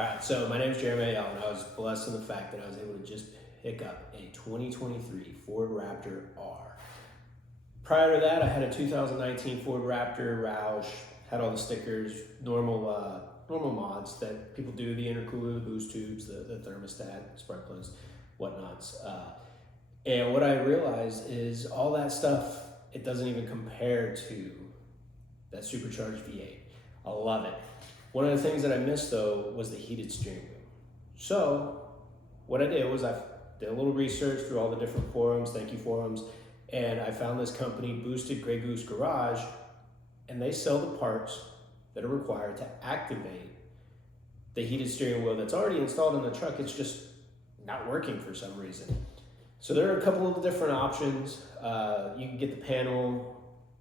All right, so my name is Jeremy Allen. I was blessed in the fact that I was able to just pick up a 2023 Ford Raptor R. Prior to that, I had a 2019 Ford Raptor Roush, had all the stickers, normal mods that people do, the intercooler, the boost tubes, the thermostat, spark plugs, whatnots. And what I realized is all that stuff, it doesn't even compare to that supercharged V8. I love it. One of the things that I missed though was the heated steering wheel. So what I did was I did a little research through all the different forums, thank you forums, and I found this company, Boosted Grey Goose Garage, and they sell the parts that are required to activate the heated steering wheel that's already installed in the truck. It's just not working for some reason. So there are a couple of different options. You can get the panel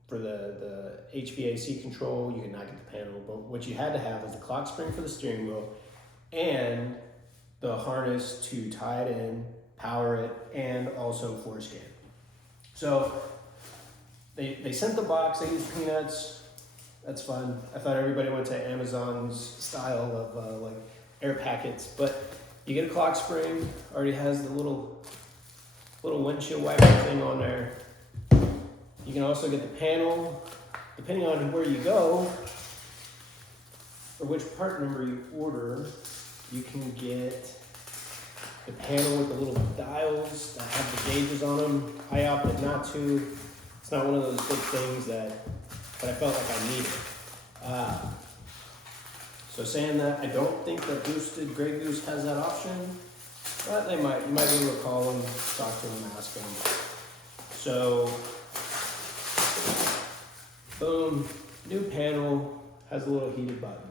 for the HVAC control. You can not get the panel, but what you had to have was the clock spring for the steering wheel and the harness to tie it in, power it, and also forescan. So they sent the box, they used peanuts. That's fun. I thought everybody went to Amazon's style of like air packets, but you get a clock spring, already has the little windshield wiper thing on there. You can also get the panel, depending on where you go, or which part number you order, you can get the panel with the little dials that have the gauges on them. I opted not to. It's not one of those big things that I felt like I needed. So saying that, I don't think that Boosted Grey Goose has that option, but they might. You might be able to call them, talk to them, ask them. So, boom, new panel, has a little heated button.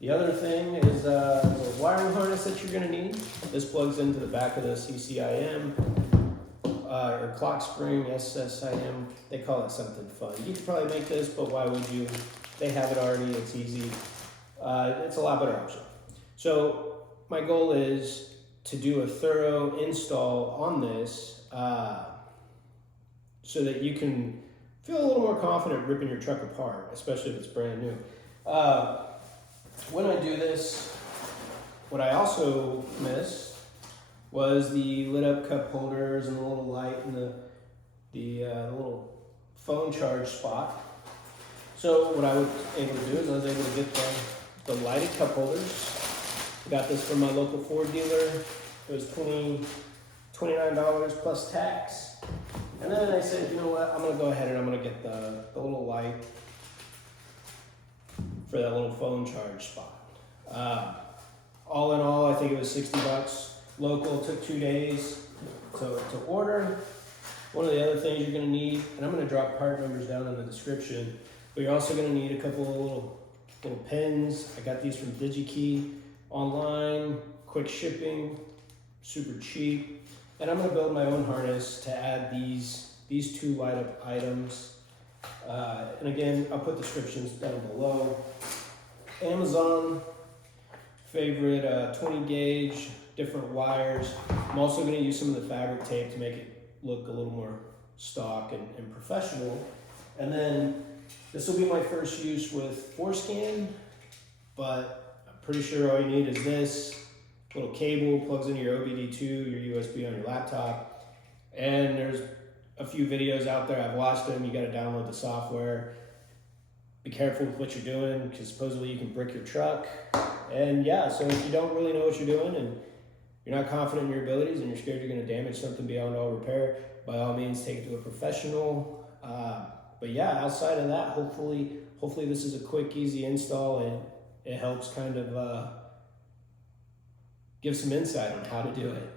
The other thing is the wiring harness that you're gonna need. This plugs into the back of the CCIM, or clock spring, SSIM. They call it something fun. You could probably make this, but why would you? They have it already, it's easy. It's a lot better option. So my goal is to do a thorough install on this so that you can feel a little more confident ripping your truck apart, especially if it's brand new. When I do this, what I also missed was the lit up cup holders and the little light and the little phone charge spot. So what I was able to do is I was able to get the lighted cup holders. I got this from my local Ford dealer. It was $29 plus tax. And then I said, you know what, I'm gonna go ahead and I'm gonna get the little light for that little phone charge spot. All in all, I think it was 60 bucks. Local, took 2 days to order. One of the other things you're gonna need, and I'm gonna drop part numbers down in the description, but you're also gonna need a couple of little pins. I got these from DigiKey online, quick shipping, super cheap. And I'm gonna build my own harness to add these two light up items. And again, I'll put descriptions down below. Amazon, favorite 20 gauge, different wires. I'm also gonna use some of the fabric tape to make it look a little more stock and professional. And then this will be my first use with forescan, but I'm pretty sure all you need is this little cable, plugs into your OBD2, your USB on your laptop. And there's a few videos out there, I've watched them, you gotta download the software. Be careful with what you're doing, because supposedly you can brick your truck. And yeah, so if you don't really know what you're doing and you're not confident in your abilities and you're scared you're gonna damage something beyond all repair, by all means take it to a professional. But yeah, outside of that, hopefully this is a quick, easy install and it helps kind of give some insight on how to do it.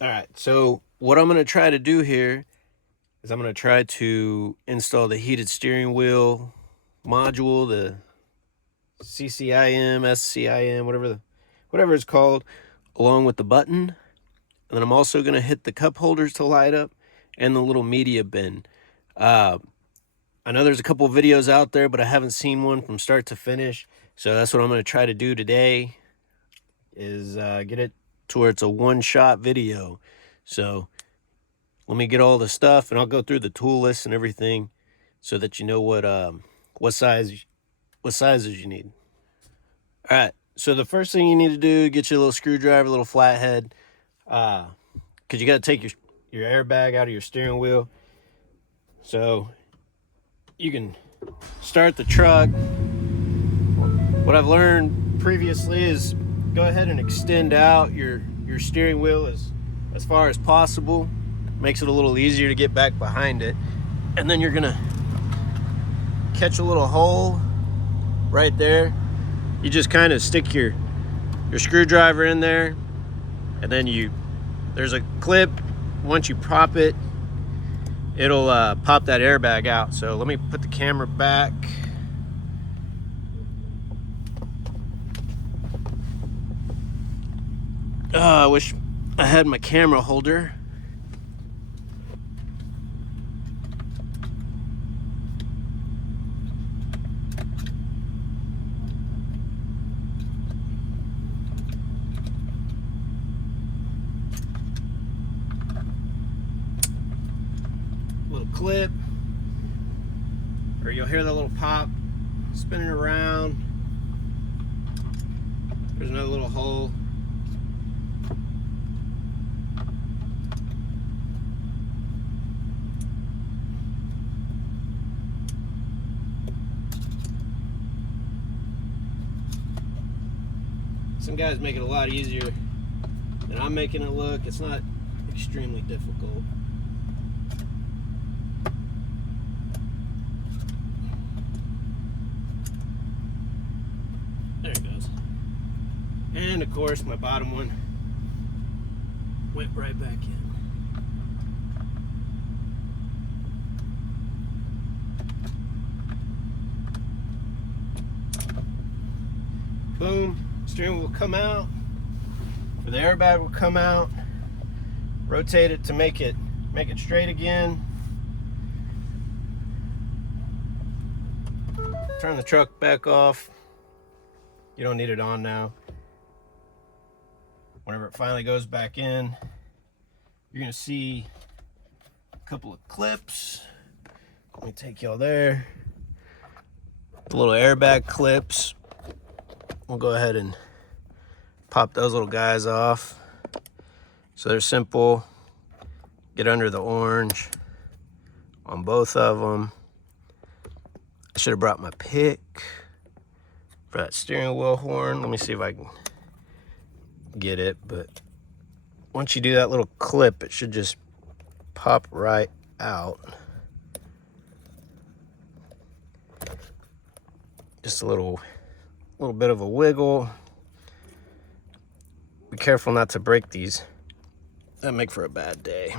All right, so what I'm gonna try to do here is I'm gonna try to install the heated steering wheel module, the CCIM, SCIM, whatever it's called, along with the button. And then I'm also gonna hit the cup holders to light up and the little media bin. I know there's a couple of videos out there, but I haven't seen one from start to finish. So that's what I'm gonna try to do today, is get it to where it's a one-shot video. So let me get all the stuff and I'll go through the tool list and everything so that you know what size what sizes you need. All right, so the first thing you need to do, get you a little screwdriver, a little flathead, because you got to take your airbag out of your steering wheel. So you can start the truck. What I've learned previously is go ahead and extend out your steering wheel as far as possible. Makes it a little easier to get back behind it. And then you're gonna catch a little hole right there. You just kind of stick your screwdriver in there, and then there's a clip. Once you pop it, it'll pop that airbag out. So let me put the camera back. I wish I had my camera holder. Little clip, or you'll hear that little pop spinning around. There's another little hole. Some guys make it a lot easier than I'm making it look. It's not extremely difficult. There it goes. And of course, my bottom one went right back in. Boom. Steering wheel will come out, or the airbag will come out. Rotate it to make it straight again. Turn the truck back off. You don't need it on now. Whenever it finally goes back in, you're gonna see a couple of clips. Let me take y'all there. The little airbag clips. We'll go ahead and pop those little guys off. So they're simple. Get under the orange on both of them. I should have brought my pick for that steering wheel horn. Let me see if I can get it. But once you do that little clip, it should just pop right out. Just a little bit of a wiggle. Be careful not to break these. That make for a bad day.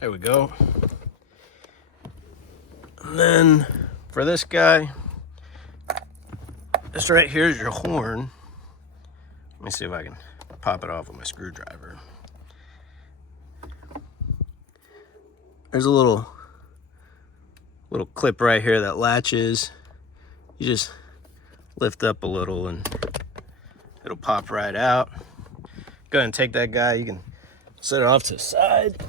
There we go. And then for this guy, this right here is your horn. Let me see if I can pop it off with my screwdriver. There's a little clip right here that latches. You just lift up a little and it'll pop right out. Go ahead and take that guy. You can set it off to the side.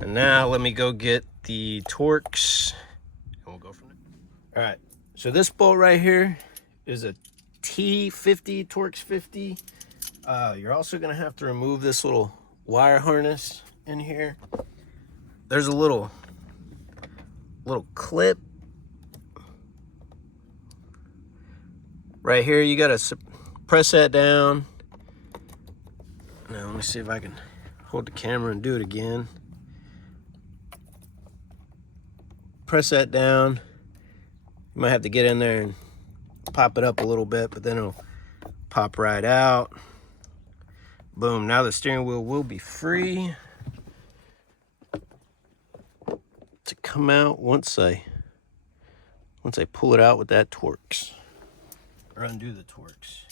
And now let me go get the Torx and we'll go from there. All right, so this bolt right here is a T50 Torx 50. You're also gonna have to remove this little wire harness in here. There's a little clip right here. You gotta press that down. Now let me see if I can hold the camera and do it again. Press that down. You might have to get in there and pop it up a little bit, but then it'll pop right out. Boom, now the steering wheel will be free to come out once I pull it out with that Torx, or undo the Torx.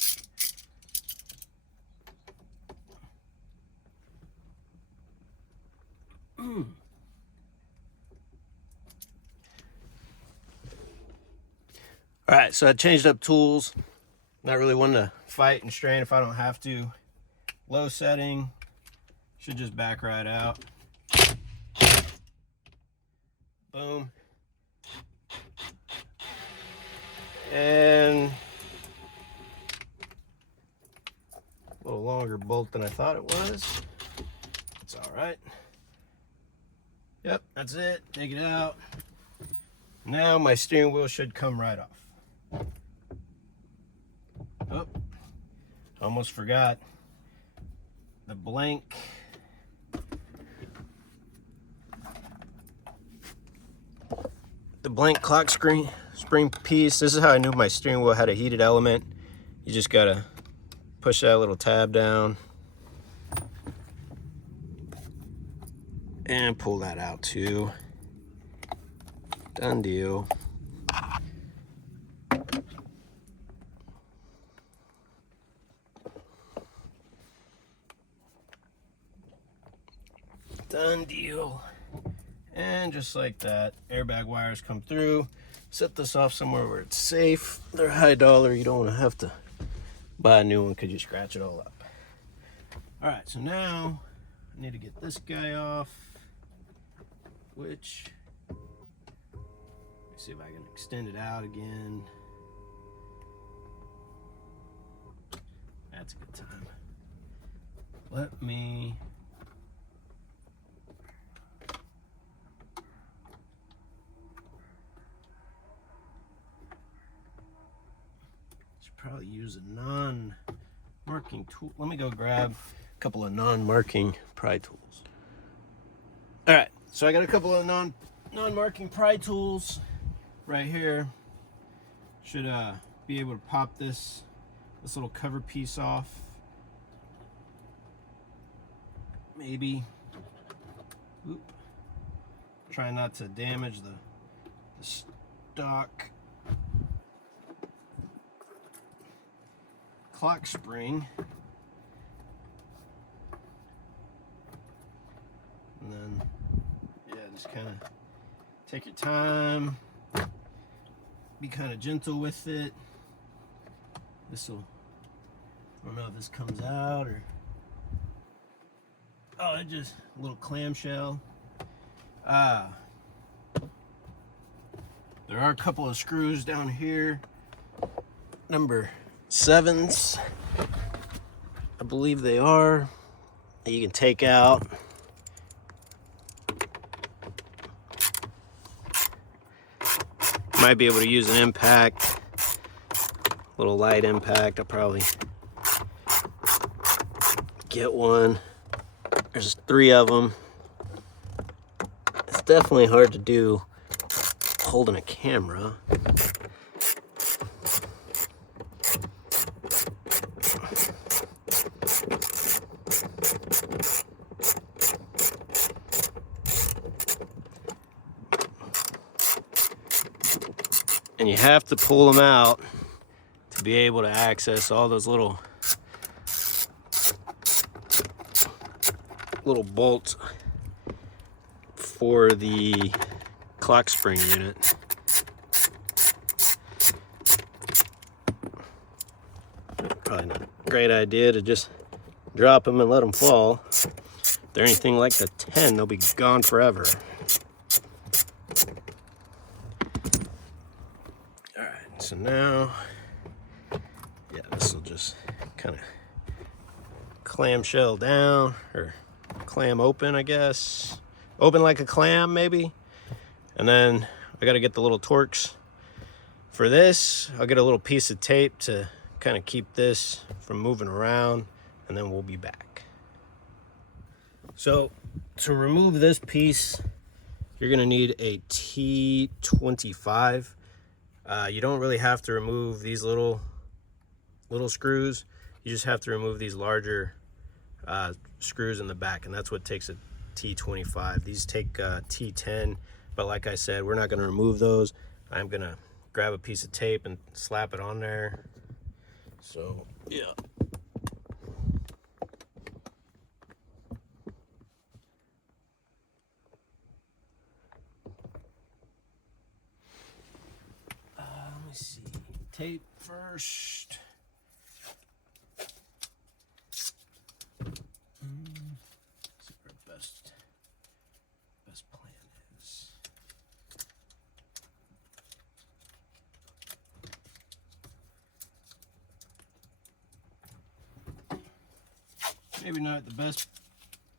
All right, so I changed up tools. Not really one to fight and strain if I don't have to. Low setting, should just back right out. Boom. And a little longer bolt than I thought it was. It's all right. Yep, that's it. Take it out. Now my steering wheel should come right off. Oh, almost forgot. The blank clock spring piece. This is how I knew my steering wheel had a heated element. You just gotta push that little tab down and pull that out too. Done deal. Done deal. And just like that, airbag wires come through. Set this off somewhere where it's safe. They're high dollar. You don't want to have to buy a new one because you scratch it all up. All right, so now I need to get this guy off, which, let me see if I can extend it out again. That's a good time. Let me probably use a non-marking tool. Let me go grab a couple of non-marking pry tools. All right, so I got a couple of non-marking pry tools right here. Should be able to pop this little cover piece off. Maybe. Oop. Try not to damage the stock clock spring. And then, yeah, just kind of take your time, be kind of gentle with it. This will, I don't know if this comes out or, oh, it just, a little clamshell. There are a couple of screws down here, number 7s, I believe they are, that you can take out. Might be able to use an impact, little light impact. I'll probably get one. There's 3 of them. It's definitely hard to do holding a camera. And you have to pull them out to be able to access all those little bolts for the clock spring unit. Probably not a great idea to just drop them and let them fall. If they're anything like the 10, they'll be gone forever. So now, yeah, this will just kind of clamshell down, or clam open, I guess. Open like a clam, maybe. And then I got to get the little Torx for this. I'll get a little piece of tape to kind of keep this from moving around, and then we'll be back. So to remove this piece, you're going to need a T25. You don't really have to remove these little screws. You just have to remove these larger screws in the back, and that's what takes a T25. These take T10, but like I said, we're not going to remove those. I'm going to grab a piece of tape and slap it on there. So, yeah. Let me see. Tape first. See what our best plan is. Maybe not the best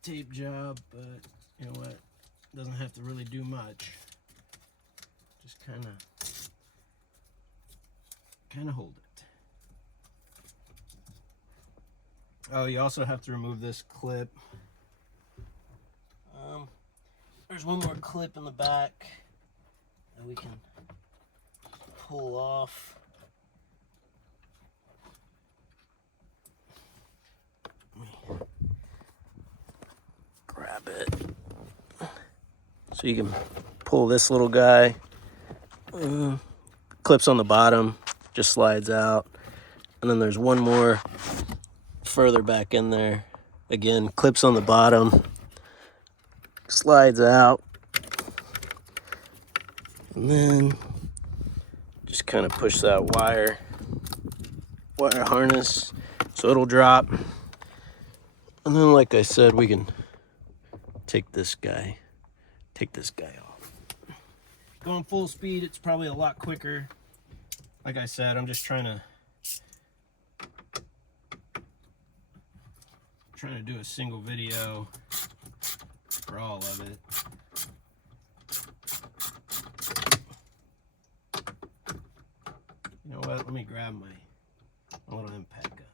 tape job, but you know what? Doesn't have to really do much. Just kind of hold it. Oh, you also have to remove this clip. There's one more clip in the back that we can pull off. Let me grab it. So you can pull this little guy. Clips on the bottom, just slides out. And then there's one more further back in there. Again, clips on the bottom, slides out. And then just kind of push that wire harness so it'll drop. And then, like I said, we can take this guy off. Going full speed, it's probably a lot quicker. Like I said, I'm just trying to do a single video for all of it. You know what? Let me grab my little impact gun.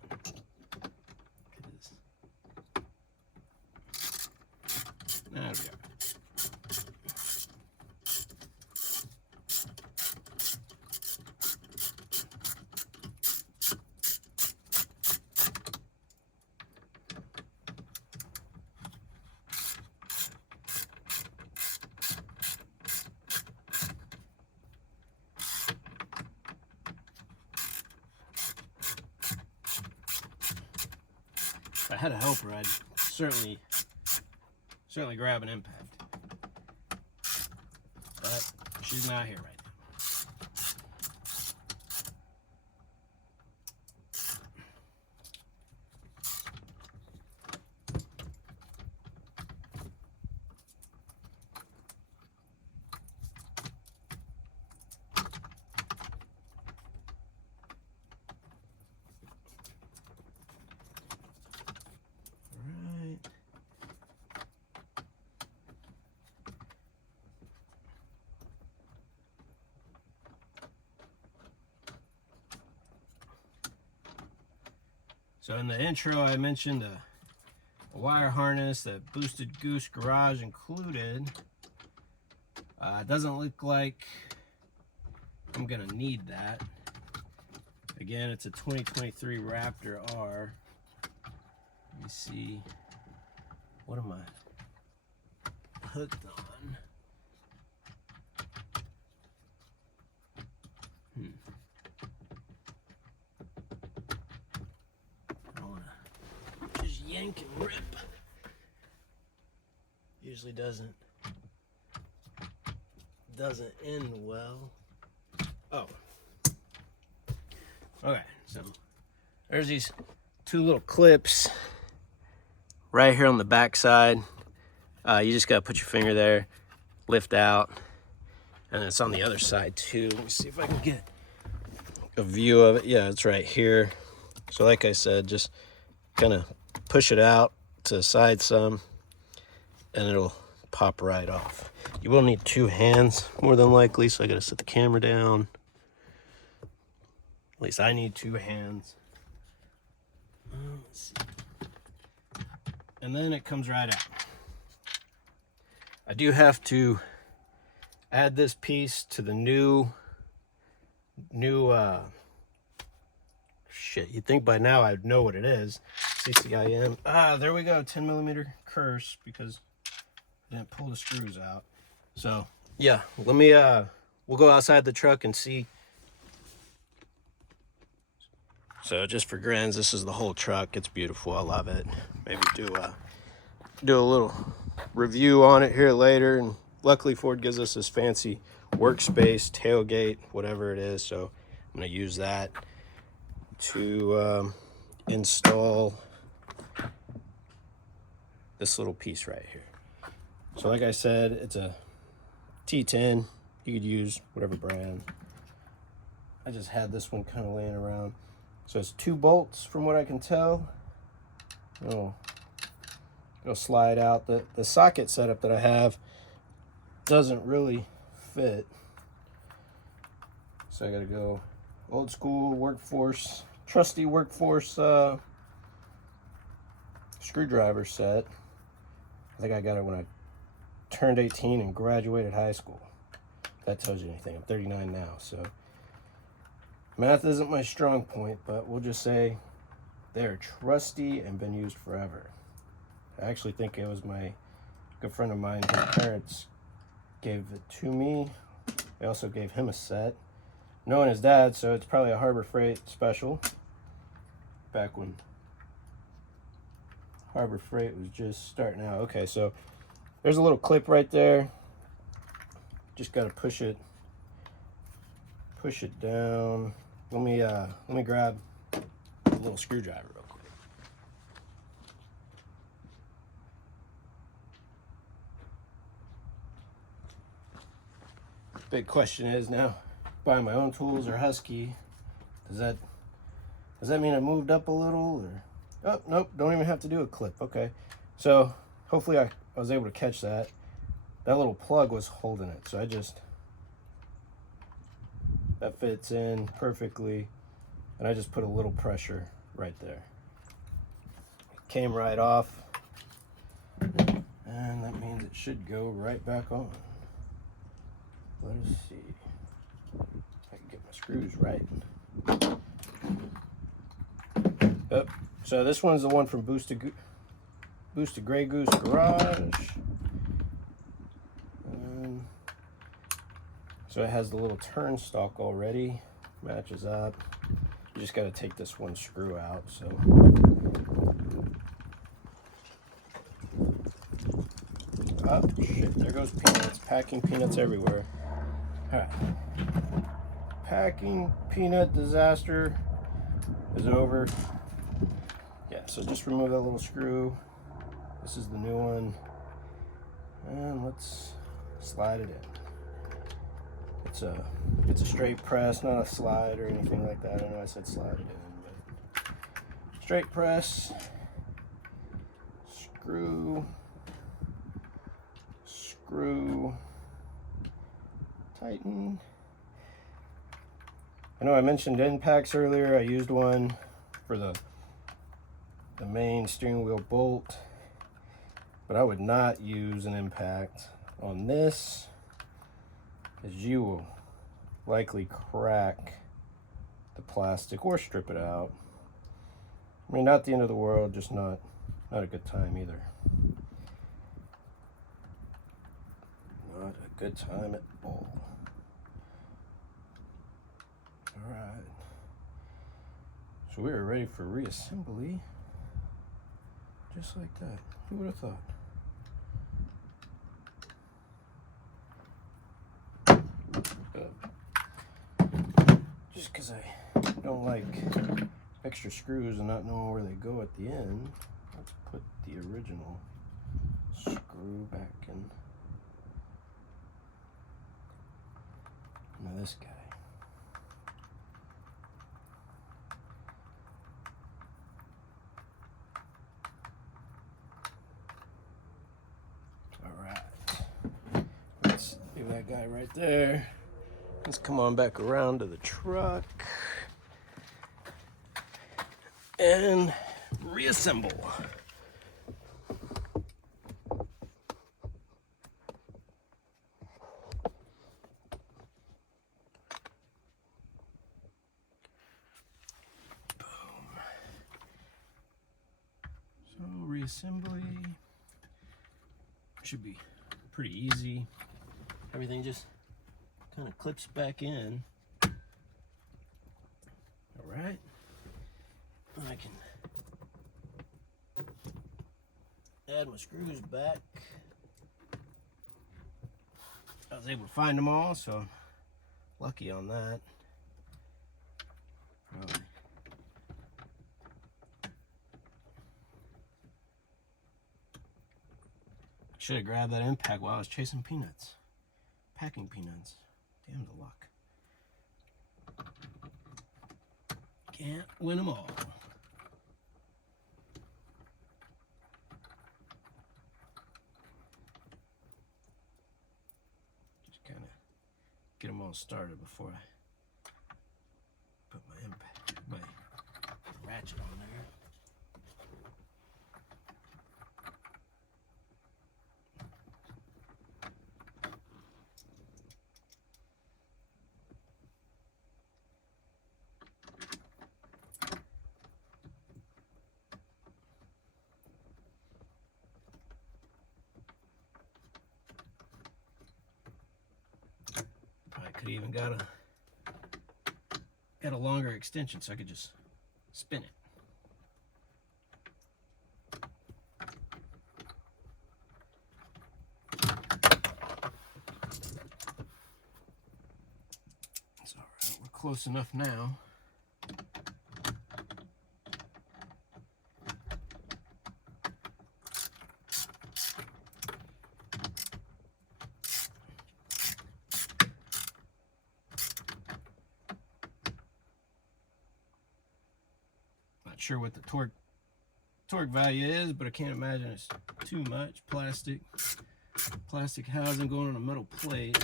There we are. If I had a helper, I'd certainly grab an impact. But she's not here right now. So in the intro, I mentioned a wire harness that Boosted Goose Garage included. It doesn't look like I'm gonna need that. Again, it's a 2023 Raptor R. Let me see. What am I hooked on? Yank and rip. Usually doesn't end well. Oh. Okay, so there's these two little clips right here on the back side. You just gotta put your finger there, lift out, and it's on the other side too. Let me see if I can get a view of it. Yeah, it's right here. So like I said, just kind of push it out to the side some, and it'll pop right off. You will need two hands more than likely, so I gotta set the camera down. At least I need two hands. Let's see. And then it comes right out. I do have to add this piece to the new shit. You'd think by now I'd know what it is. CCIM. There we go. 10mm curse because I didn't pull the screws out. So yeah, let me we'll go outside the truck and see. So just for grins, this is the whole truck. It's beautiful. I love it. Maybe do a little review on it here later. And luckily Ford gives us this fancy workspace, tailgate, whatever it is. So I'm gonna use that to install this little piece right here. So like I said, it's a T10. You could use whatever brand. I just had this one kind of laying around. So it's 2 bolts from what I can tell. Oh, it'll slide out. The socket setup that I have doesn't really fit, so I gotta go old school workforce, trusty workforce screwdriver set. I think I got it when I turned 18 and graduated high school. If that tells you anything. I'm 39 now, so math isn't my strong point, but we'll just say they're trusty and been used forever. I actually think it was my good friend of mine, his parents gave it to me. I also gave him a set, knowing his dad, so it's probably a Harbor Freight special, back when Harbor Freight was just starting out. Okay, so there's a little clip right there. Just got to push it down. Let me grab a little screwdriver real quick. Big question is now, buying my own tools or Husky, does that mean I moved up a little, or oh nope, don't even have to do a clip. Okay, so hopefully I was able to catch that. That little plug was holding it, so that fits in perfectly, and I just put a little pressure right there. It came right off, and that means it should go right back on. Let us see if I can get my screws right. Oh, so this one's the one from Boosted Grey Goose Garage. So it has the little turn stalk already, matches up. You just got to take this one screw out. So oh shit, there goes peanuts. Packing peanuts everywhere. All right, packing peanut disaster is over. Yeah, so just remove that little screw. This is the new one, and let's slide it in. It's a straight press, not a slide or anything like that. I know I said slide it in, but straight press, screw, tighten. I know I mentioned end packs earlier. I used one for the main steering wheel bolt, but I would not use an impact on this, as you will likely crack the plastic or strip it out. I mean, not the end of the world, just not a good time either. Not a good time at all. All right. So we are ready for reassembly. Just like that. Who would have thought? Just because I don't like extra screws and not knowing where they go at the end, let's put the original screw back in. Now this guy. All right. Let's leave that guy right there. Let's come on back around to the truck and reassemble. Boom. So reassembly should be pretty easy. Everything just kind of clips back in. All right, and I can add my screws back. I was able to find them all, so I'm lucky on that. Really. Should have grabbed that impact while I was chasing peanuts, packing peanuts. Damn the luck. Can't win them all. get them all started before I put my ratchet on there. Probably could even got a longer extension so I could just spin it. It's all right. We're close enough now. Not sure what the torque value is, but I can't imagine it's too much. Plastic housing going on a metal plate.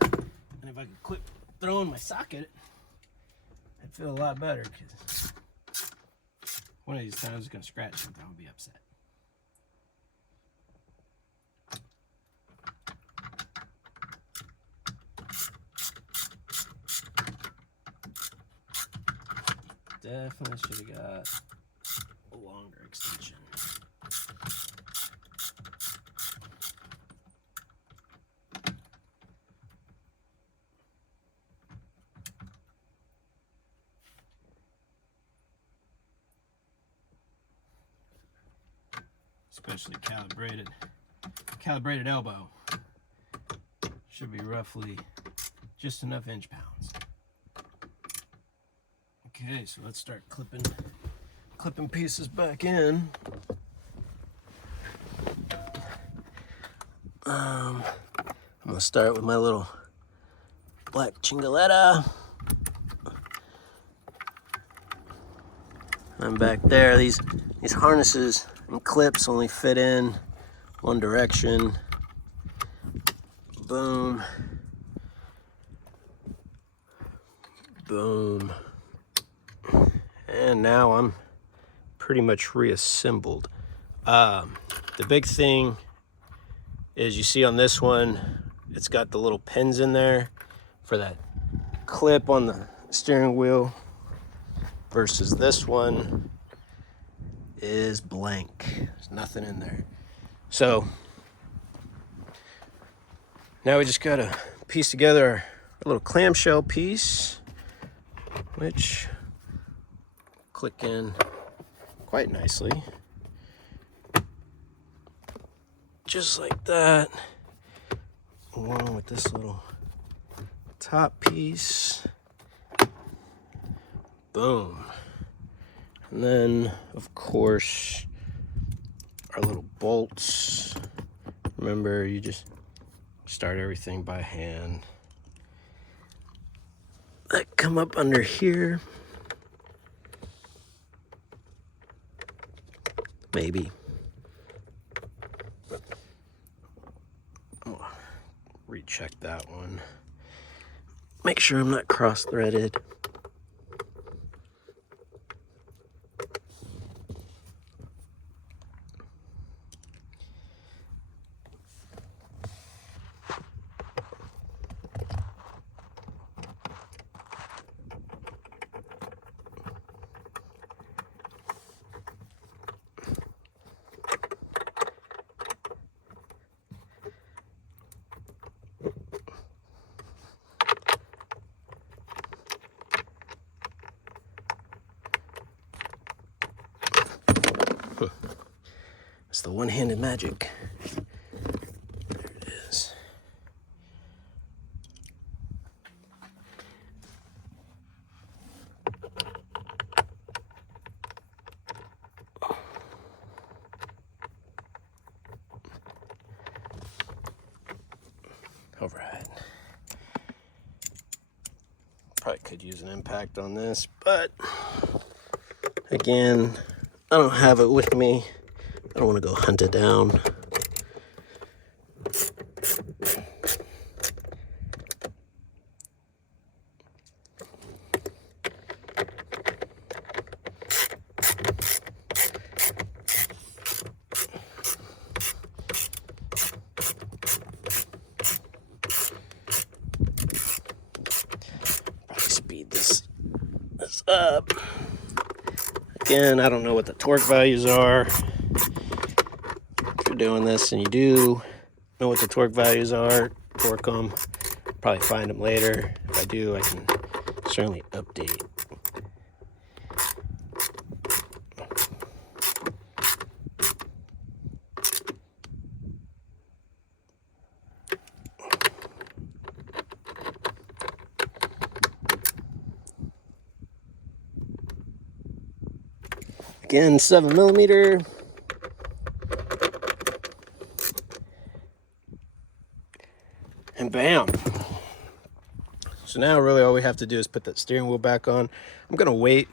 And if I could quit throwing my socket, I'd feel a lot better, because one of these times it's going to scratch something. I'll be upset. Definitely should have got a longer extension. Especially calibrated elbow. Should be roughly just enough inch-pounds. Okay, so let's start clipping pieces back in. I'm gonna start with my little black chingaletta. I'm back there. These harnesses and clips only fit in one direction. Boom. Boom. And now I'm pretty much reassembled. The big thing is, you see on this one, it's got the little pins in there for that clip on the steering wheel, versus this one is blank. There's nothing in there. So now we just gotta piece together a little clamshell piece, which click in quite nicely, just like that, along with this little top piece. Boom. And then, of course, our little bolts. Remember, you just start everything by hand. That come up under here. Maybe. Oh, recheck that one. Make sure I'm not cross-threaded. It's the one-handed magic. There it is. Overhead. Probably could use an impact on this, but again, I don't have it with me. I don't want to go hunt it down. up. Again, I don't know what the torque values are. If you're doing this and you do know what the torque values are, torque them. Probably find them later. If I do, I can certainly update. Again, 7mm. And bam. So now really all we have to do is put that steering wheel back on. I'm gonna wait,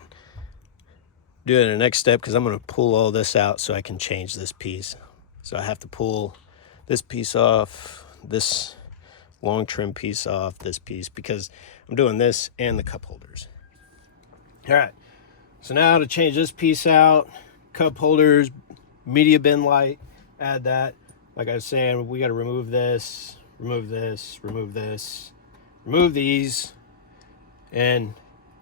do it in the next step, because I'm gonna pull all this out so I can change this piece. So I have to pull this piece off, this long trim piece off, this piece, because I'm doing this and the cup holders. All right, so now to change this piece out, cup holders, media bin light, add that. Like I was saying, we got to remove this, remove this, remove this, remove these, and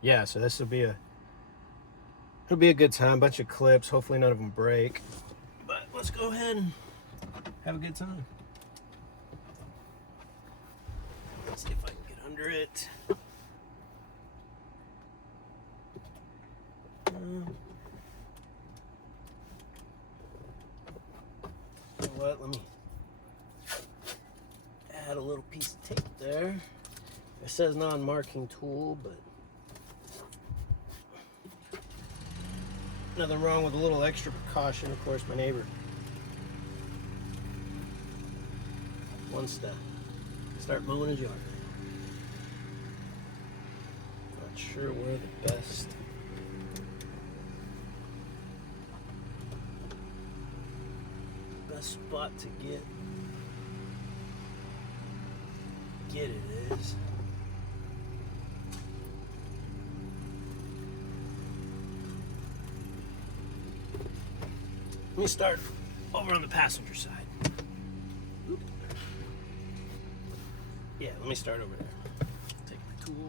yeah, so this will be it'll be a good time. Bunch of clips, hopefully none of them break, but let's go ahead and have a good time. Let's see if I can get under it. You know what? Let me add a little piece of tape there. It says non-marking tool, but nothing wrong with a little extra precaution. Of course, my neighbor wants to start mowing his yard. Not sure where the best spot to get it is. Let me start over on the passenger side. Oop. Yeah, let me start over there. Take my tools.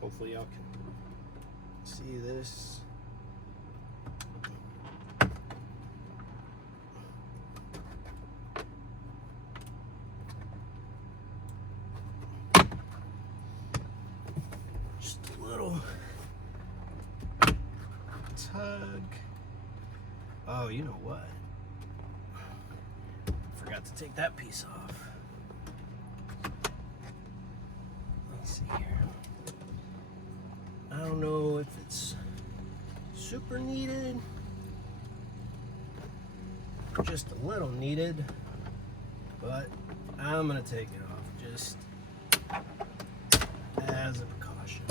Hopefully y'all can see this. Just a little tug. Oh, you know what? Forgot to take that piece off. Let's see here. I don't know if it's super needed, just a little needed, but I'm gonna take it off just as a precaution.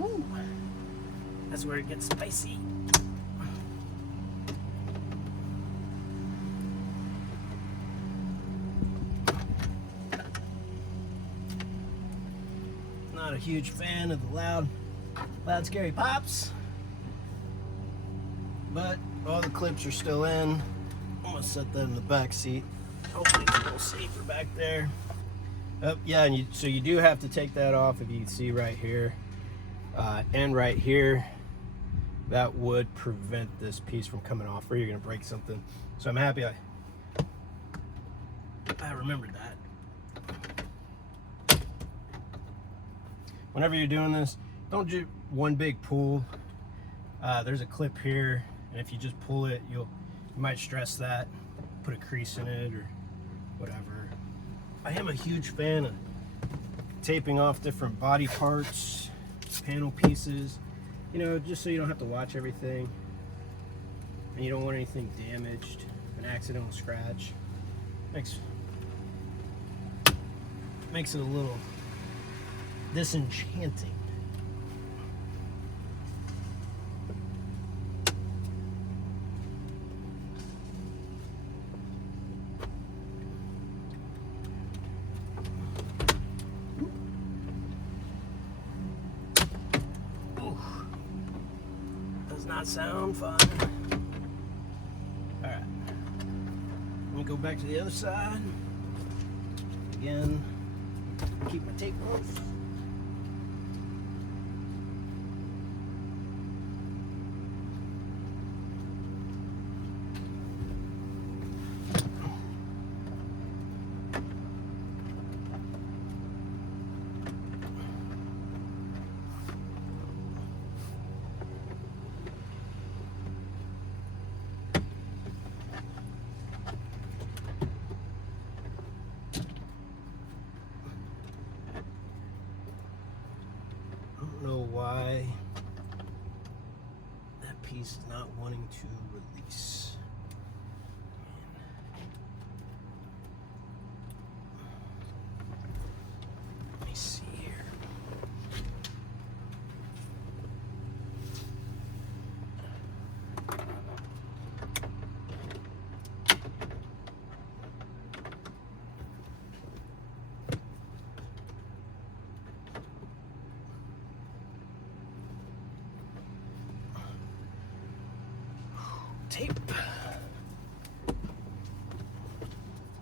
Ooh, that's where it gets spicy. Not a huge fan of the loud scary pops, but all the clips are still in. I'm gonna set that in the back seat. Hopefully it's a little safer back there. Yeah, and so you do have to take that off. If you can see right here and right here, that would prevent this piece from coming off, or you're gonna break something. So I'm happy I remembered that. Whenever you're doing this, don't do one big pull. There's a clip here, and if you just pull it, you might stress that, put a crease in it or whatever. I am a huge fan of taping off different body parts, panel pieces, you know, just so you don't have to watch everything, and you don't want anything damaged, an accidental scratch. Makes it a little disenchanting. not sound fun. All right, let me go back to the other side. Again, keep my tape close. Know why that piece is not wanting to release. Let me see here. Tape.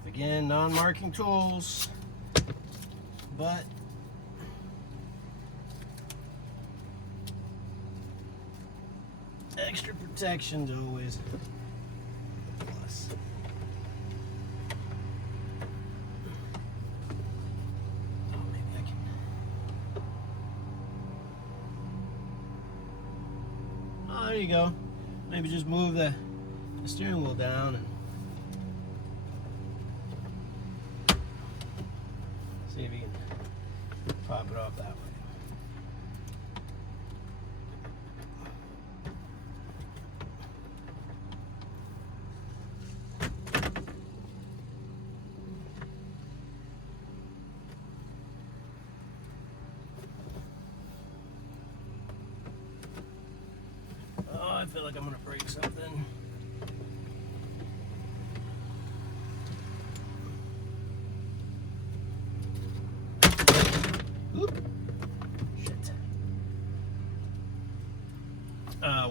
Again, non-marking tools, but extra protection's always a plus. Oh, maybe I can. Oh, there you go. Maybe just move the steering wheel down and see if you can pop it off that way. Oh, I feel like I'm gonna break something. Oop. Shit.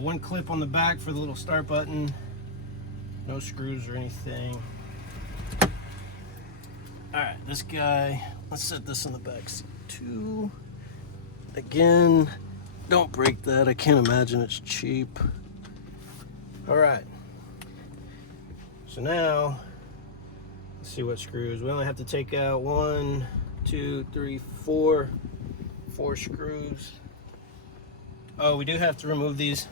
One clip on the back for the little start button. No screws or anything. Alright, this guy, let's set this on the back seat too. Again, don't break that. I can't imagine it's cheap. Alright. So now, let's see what screws. We only have to take out 1, 2, 3, 4 screws. Oh, we do have to remove these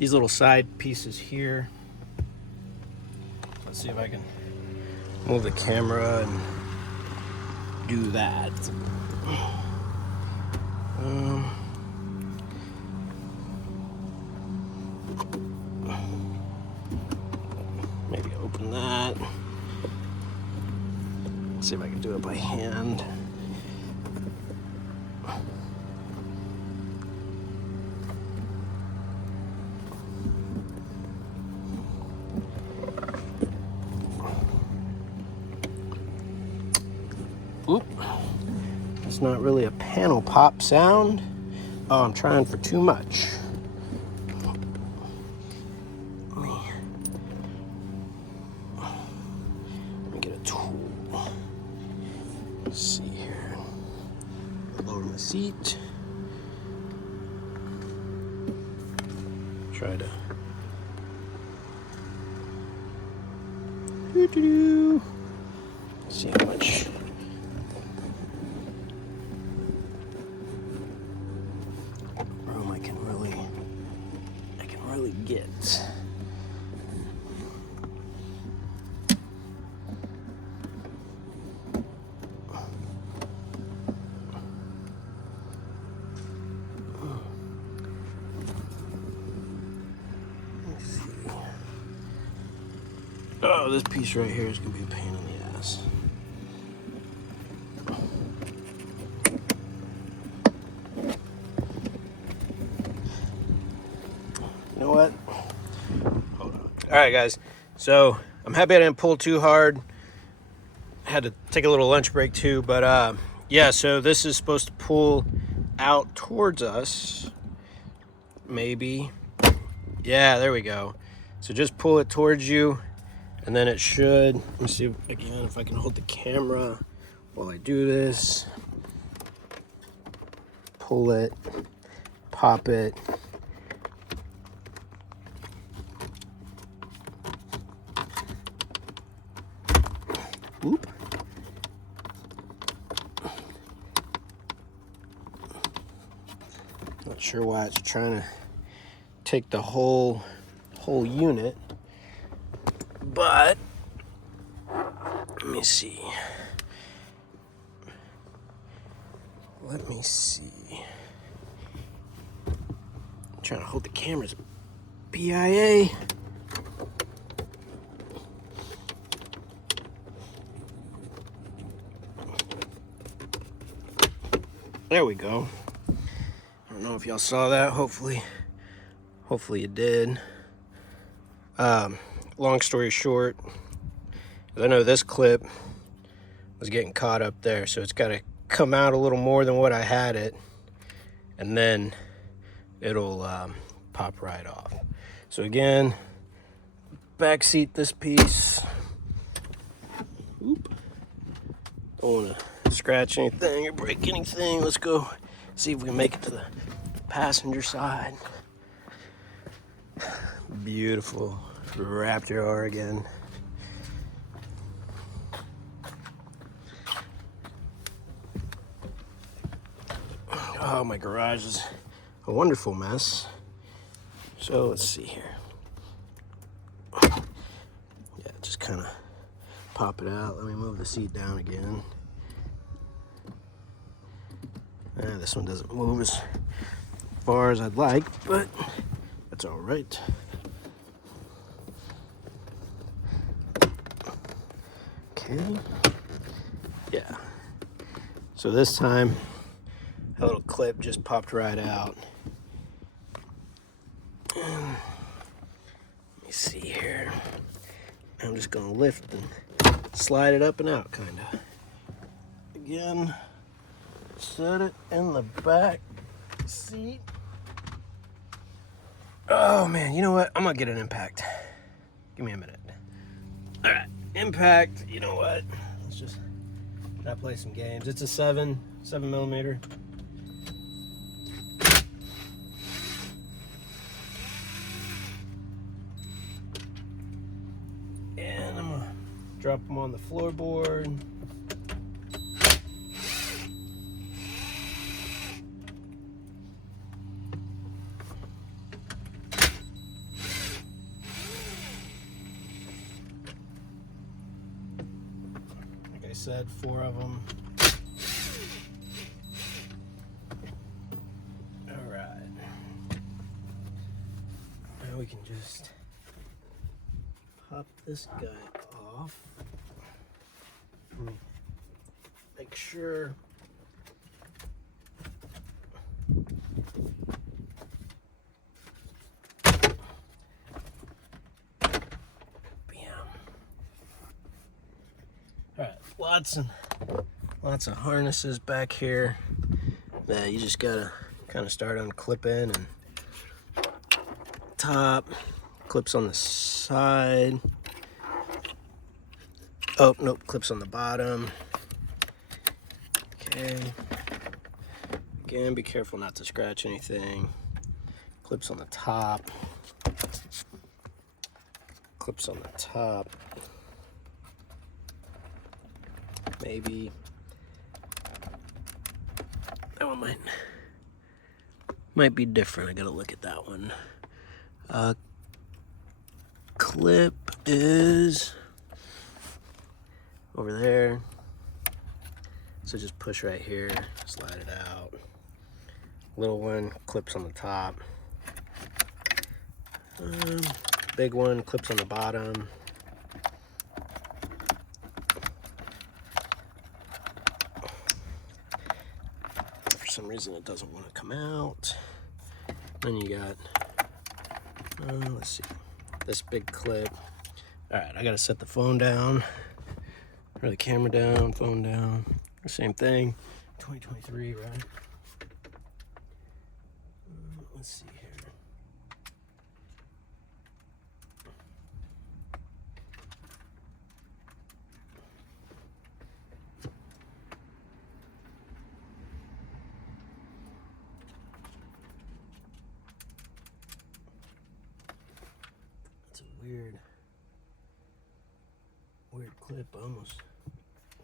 little side pieces here. Let's see if I can move the camera and do that. Maybe open that. Let's see if I can do it by hand. Oop. It's not really a panel pop sound. Oh, I'm trying for too much. Let me get a tool. Let's see here. Lower my seat. Try to see how much room I can really get. Let's see. Oh, this piece right here is gonna be a pain in the ass. You know what? Hold on. All right, guys. So I'm happy I didn't pull too hard. Had to take a little lunch break too, but yeah. So this is supposed to pull out towards us, maybe. Yeah, there we go. So just pull it towards you, and then it should, let me see again if I can hold the camera while I do this. Pull it, pop it. Oop. Not sure why it's trying to take the whole unit, but let me see. Let me see. I'm trying to hold the camera's PIA. There we go. I don't know if y'all saw that. Hopefully you did. Long story short, I know this clip was getting caught up there, so it's got to come out a little more than what I had it, and then it'll pop right off. So again, back seat this piece. Oop. Don't want to scratch anything or break anything. Let's go see if we can make it to the passenger side. Beautiful Raptor R again. Oh, my garage is a wonderful mess. So let's see here. Yeah, just kind of pop it out. Let me move the seat down again. This one doesn't move as far as I'd like, but that's all right. Okay. Yeah. So this time, a little clip just popped right out. Let me see here. I'm just gonna lift and slide it up and out, kinda. Again, set it in the back seat. Oh man, you know what? I'm gonna get an impact. Give me a minute. All right, impact. You know what? Let's just not play some games. It's a 7 millimeter. And I'm gonna drop them on the floorboard. Like I said, 4 of them. All right. Now we can just pop this guy off. Make sure all right, lots of harnesses back here that you just gotta kind of start unclipping, and top clips on the side. Oh nope, clips on the bottom. Okay. Again, be careful not to scratch anything. Clips on the top. Clips on the top. Maybe that one might be different. I gotta look at that one. Clip is over there. So just push right here, slide it out. Little one clips on the top. Big one clips on the bottom. For some reason it doesn't want to come out. Then you got, let's see, this big clip. All right, I gotta set the phone down, or the camera down, phone down. Same thing, 2023, right? Let's see here. weird clip. I almost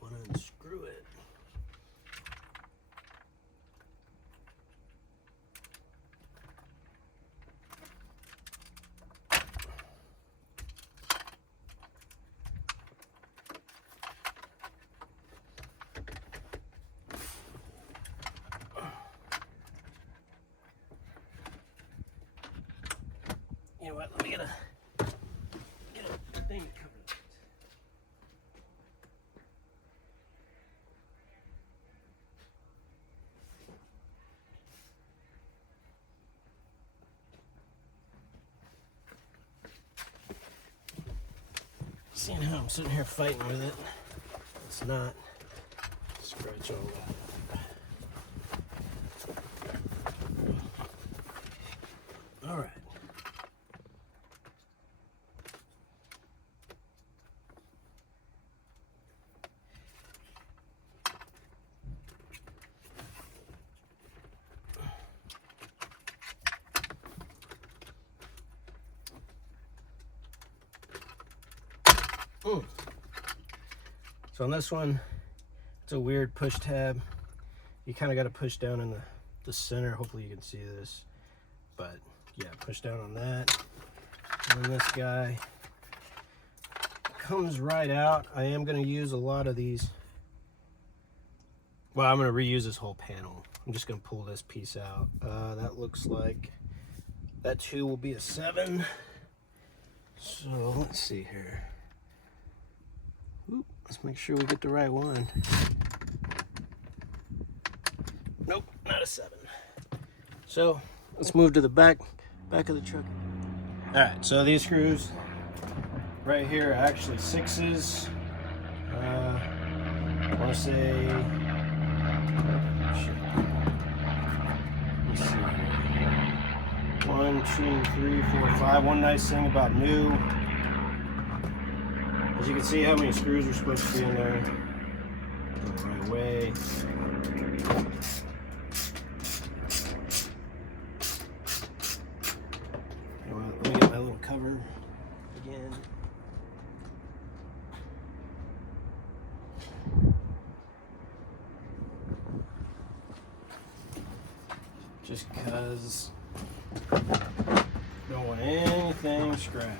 want to unscrew it. You know what? Let me get a thing covered. Seeing how I'm sitting here fighting with it, it's not scratch all that. All right. So on this one, it's a weird push tab. You kind of got to push down in the center. Hopefully you can see this, but yeah, push down on that. And then this guy comes right out. I am going to use a lot of these. Well, I'm going to reuse this whole panel. I'm just going to pull this piece out. That looks like that too will be a 7. So let's see here. Oop, let's make sure we get the right one. Nope, not a 7. So let's move to the back of the truck. All right, so these screws right here are actually 6s. I want to say, let's see here. 1, 2, 3, 4, 5. One nice thing about new, as you can see how many screws are supposed to be in there. The right way. Let me get my little cover again. Just because don't want anything scratched.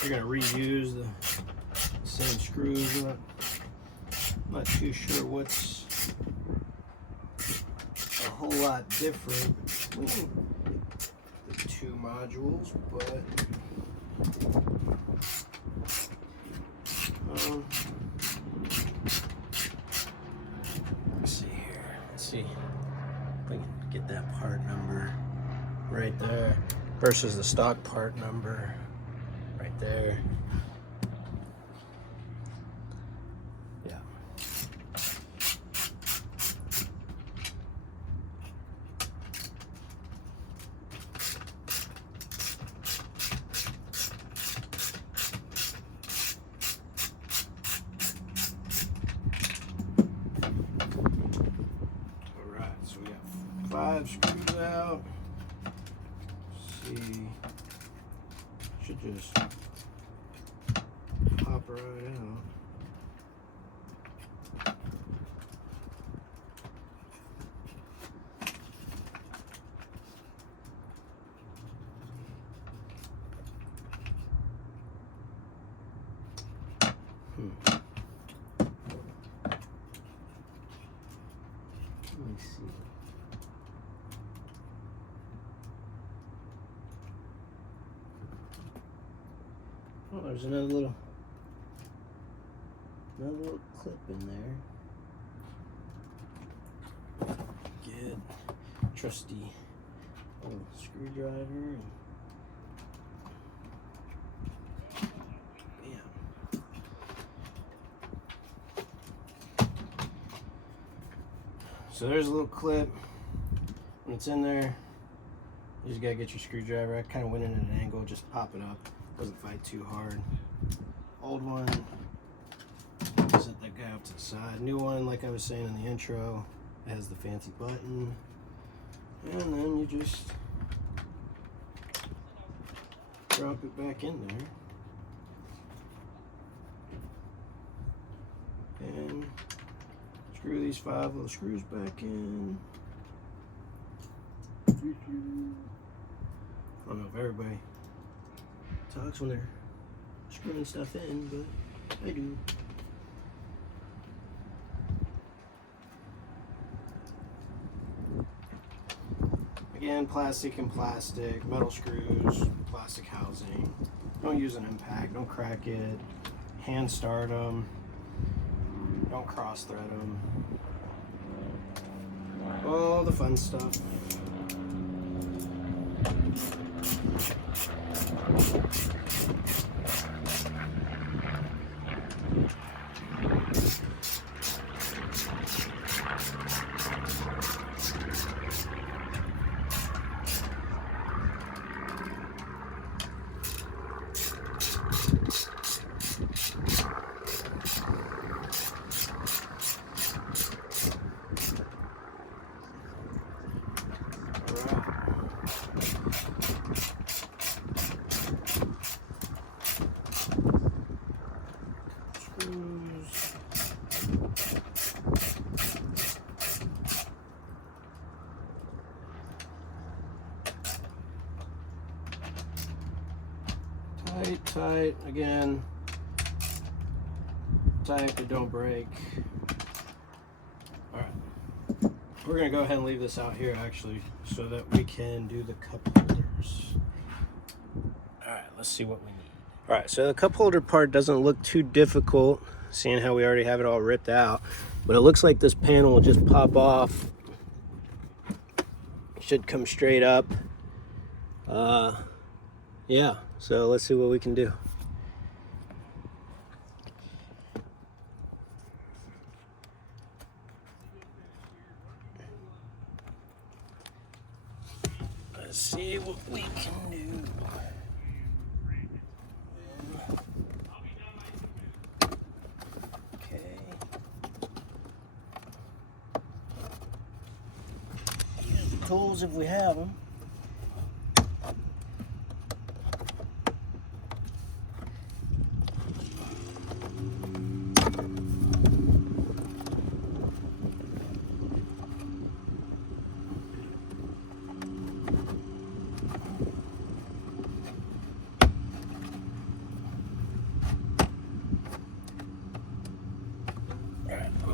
You're going to reuse the same screws. I'm not too sure what's a whole lot different between the two modules, but let's see here. Let's see if I can get that part number right there versus the stock part number right there. Yeah. All right, so we got 5 screws out. Let's see. Should just pop right out. Let me see. Oh, there's another little clip in there. Get trusty little screwdriver and bam. So there's a little clip. when it's in there, you just gotta get your screwdriver. I kind of went in at an angle, just pop it up. Doesn't fight too hard. Old one, set that guy off to the side. New one, like I was saying in the intro, it has the fancy button. And then you just drop it back in there. And screw these 5 little screws back in. I don't know if everybody talks when they're screwing stuff in, but I do. Again, plastic and plastic, metal screws, plastic housing. Don't use an impact, don't crack it. Hand start them. Don't cross thread them. All the fun stuff. Tight, again, tight but don't break. All right, we're gonna go ahead and leave this out here actually so that we can do the cup holders. All right, let's see what we need. All right, so the cup holder part doesn't look too difficult, seeing how we already have it all ripped out, but it looks like this panel will just pop off. Should come straight up. Yeah, so let's see what we can do. Let's see what we can do. Okay. Use the tools if we have them.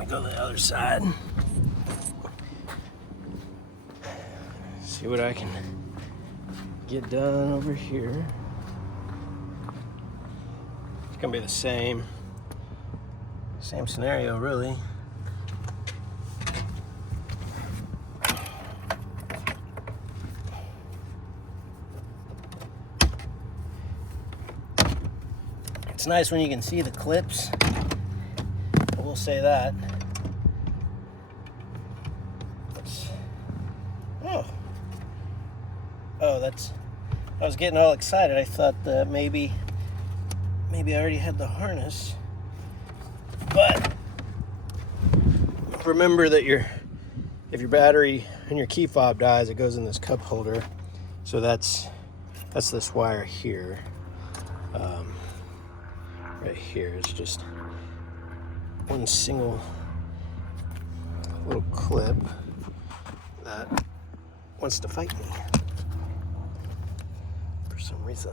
Go to the other side. See what I can get done over here. It's gonna be the same scenario, really. It's nice when you can see the clips. I will say that. I was getting all excited. I thought that maybe I already had the harness. But remember that if your battery and your key fob dies, it goes in this cup holder. So that's this wire here. Right here is just one single little clip that wants to fight me for some reason.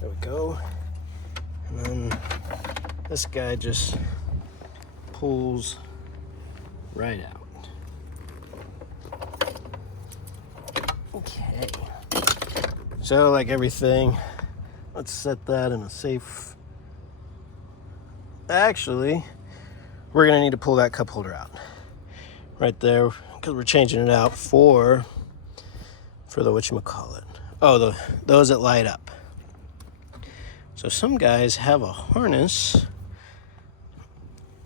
There we go. And then this guy just pulls right out. Okay. So like everything, let's set that in a safe. Actually, we're gonna need to pull that cup holder out right there because we're changing it out for the whatchamacallit. Oh, those that light up. So some guys have a harness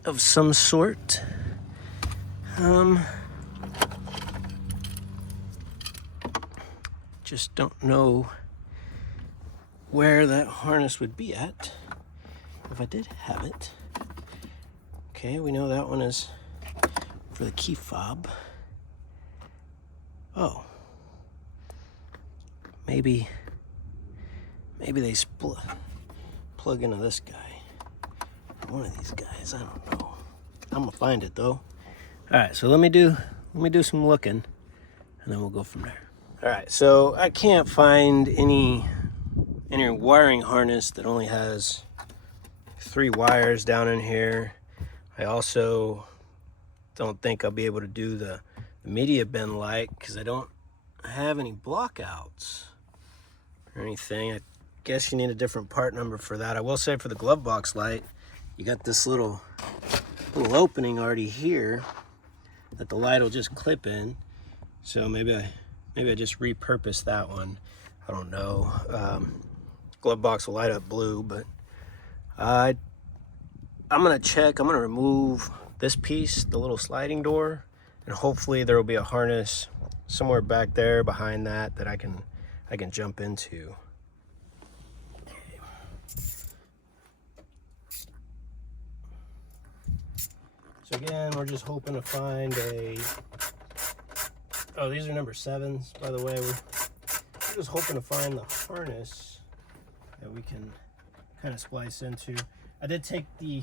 of some sort. just don't know where that harness would be at if I did have it. Okay, we know that one is for the key fob. Oh, maybe they plug into this guy, one of these guys. I don't know. I'm gonna find it though. All right, so let me do some looking, and then we'll go from there. All right, so I can't find any wiring harness that only has 3 wires down in here. I also don't think I'll be able to do the media bin light because I don't have any blockouts or anything. I guess you need a different part number for that. I will say for the glove box light, you got this little opening already here that the light will just clip in. So maybe I just repurpose that one. I don't know. Glove box will light up blue, but I'm gonna check. I'm gonna remove this piece, the little sliding door, and hopefully there will be a harness somewhere back there behind that I can jump into. Okay. So again, we're just hoping to find oh, these are number 7s, by the way. We're just hoping to find the harness that we can kind of splice into. I did take the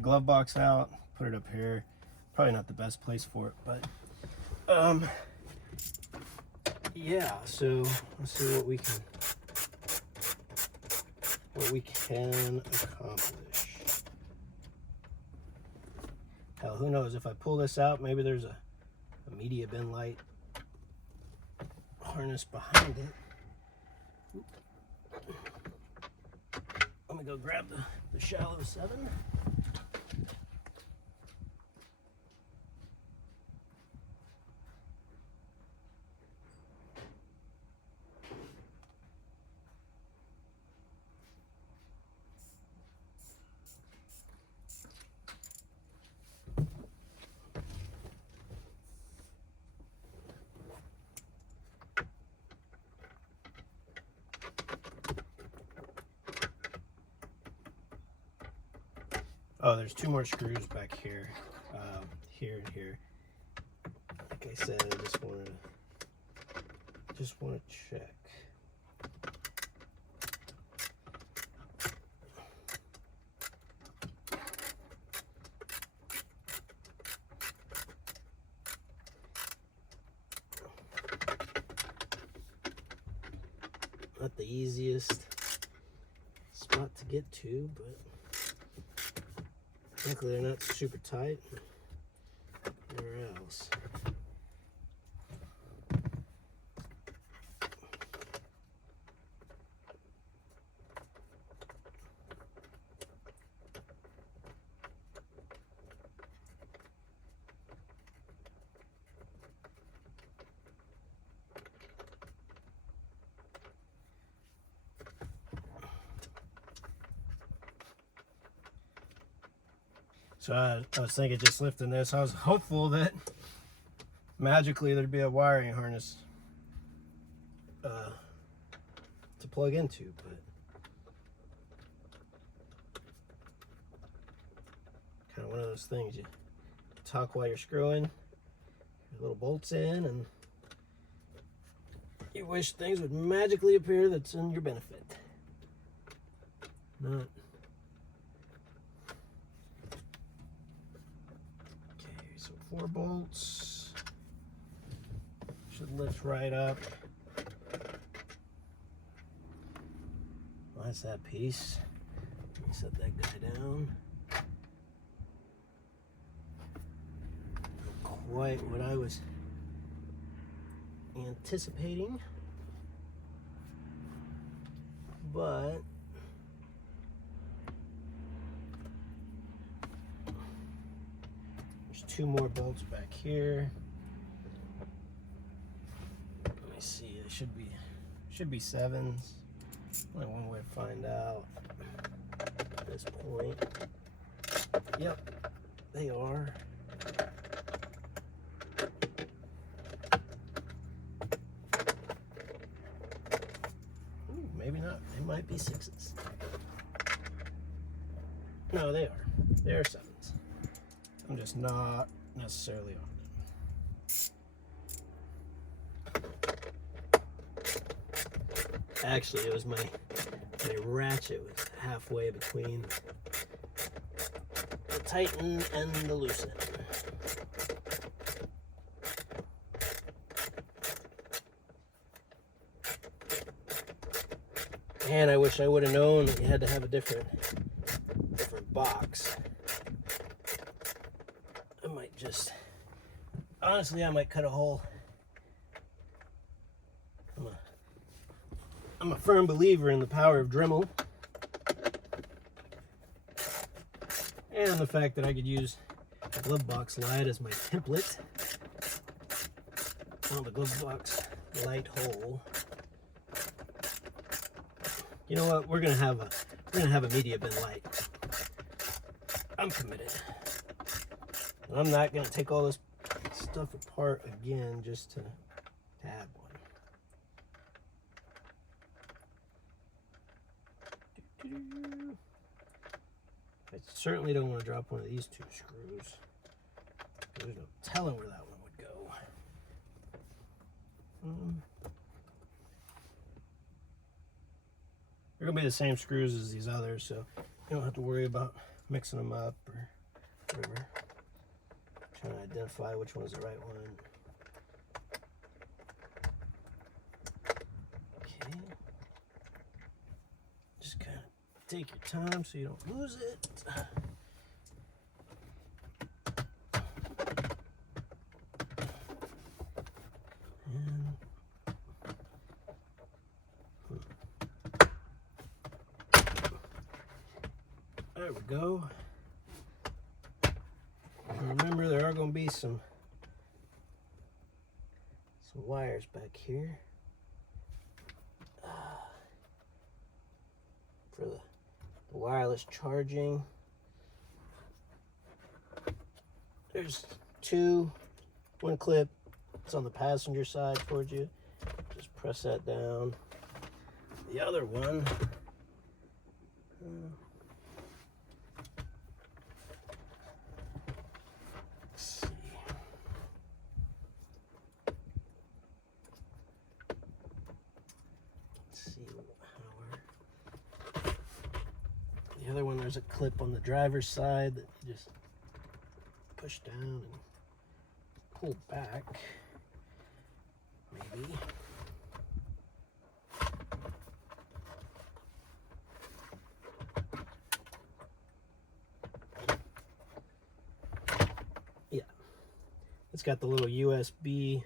glove box out, put it up here. Probably not the best place for it, but yeah, so let's see what we can accomplish. Hell, who knows, if I pull this out, maybe there's a media bin light harness behind it. Let me go grab the shallow 7. Oh, there's 2 more screws back here, here and here. Like I said, I just want to check. Not the easiest spot to get to, but luckily they're not super tight. Where else? So I was thinking, just lifting this, I was hopeful that magically there'd be a wiring harness to plug into, but kind of one of those things, you talk while you're screwing, your little bolts in, and you wish things would magically appear that's in your benefit. Not. Okay, so 4 bolts. Should lift right up. Well, that's that piece. Let me set that guy down. Not quite what I was anticipating, but there's 2 more bolts back here. Let me see, it should be 7s. Only one way to find out at this point. Yep, they are. be 6s. No, they are. They are 7s. I'm just not necessarily on them. Actually, it was my ratchet was halfway between the Titan and the Lucid. And I wish I would have known that you had to have a different box. I might just, honestly, I might cut a hole. I'm a firm believer in the power of Dremel. And the fact that I could use a glove box light as my template. On the glove box light hole. You know what? We're gonna have a media bin light. I'm committed. And I'm not gonna take all this stuff apart again just to add one. I certainly don't want to drop one of these 2 screws. There's no telling where that one would go. They're gonna be the same screws as these others, so you don't have to worry about mixing them up or whatever. Trying to identify which one's the right one. Okay. Just kind of take your time so you don't lose it. There we go. And remember, there are going to be some wires back here for the wireless charging. There's 2, 1 clip. It's on the passenger side towards you. Just press that down. The other one. The other one, there's a clip on the driver's side that you just push down and pull back, maybe. Yeah, it's got the little USB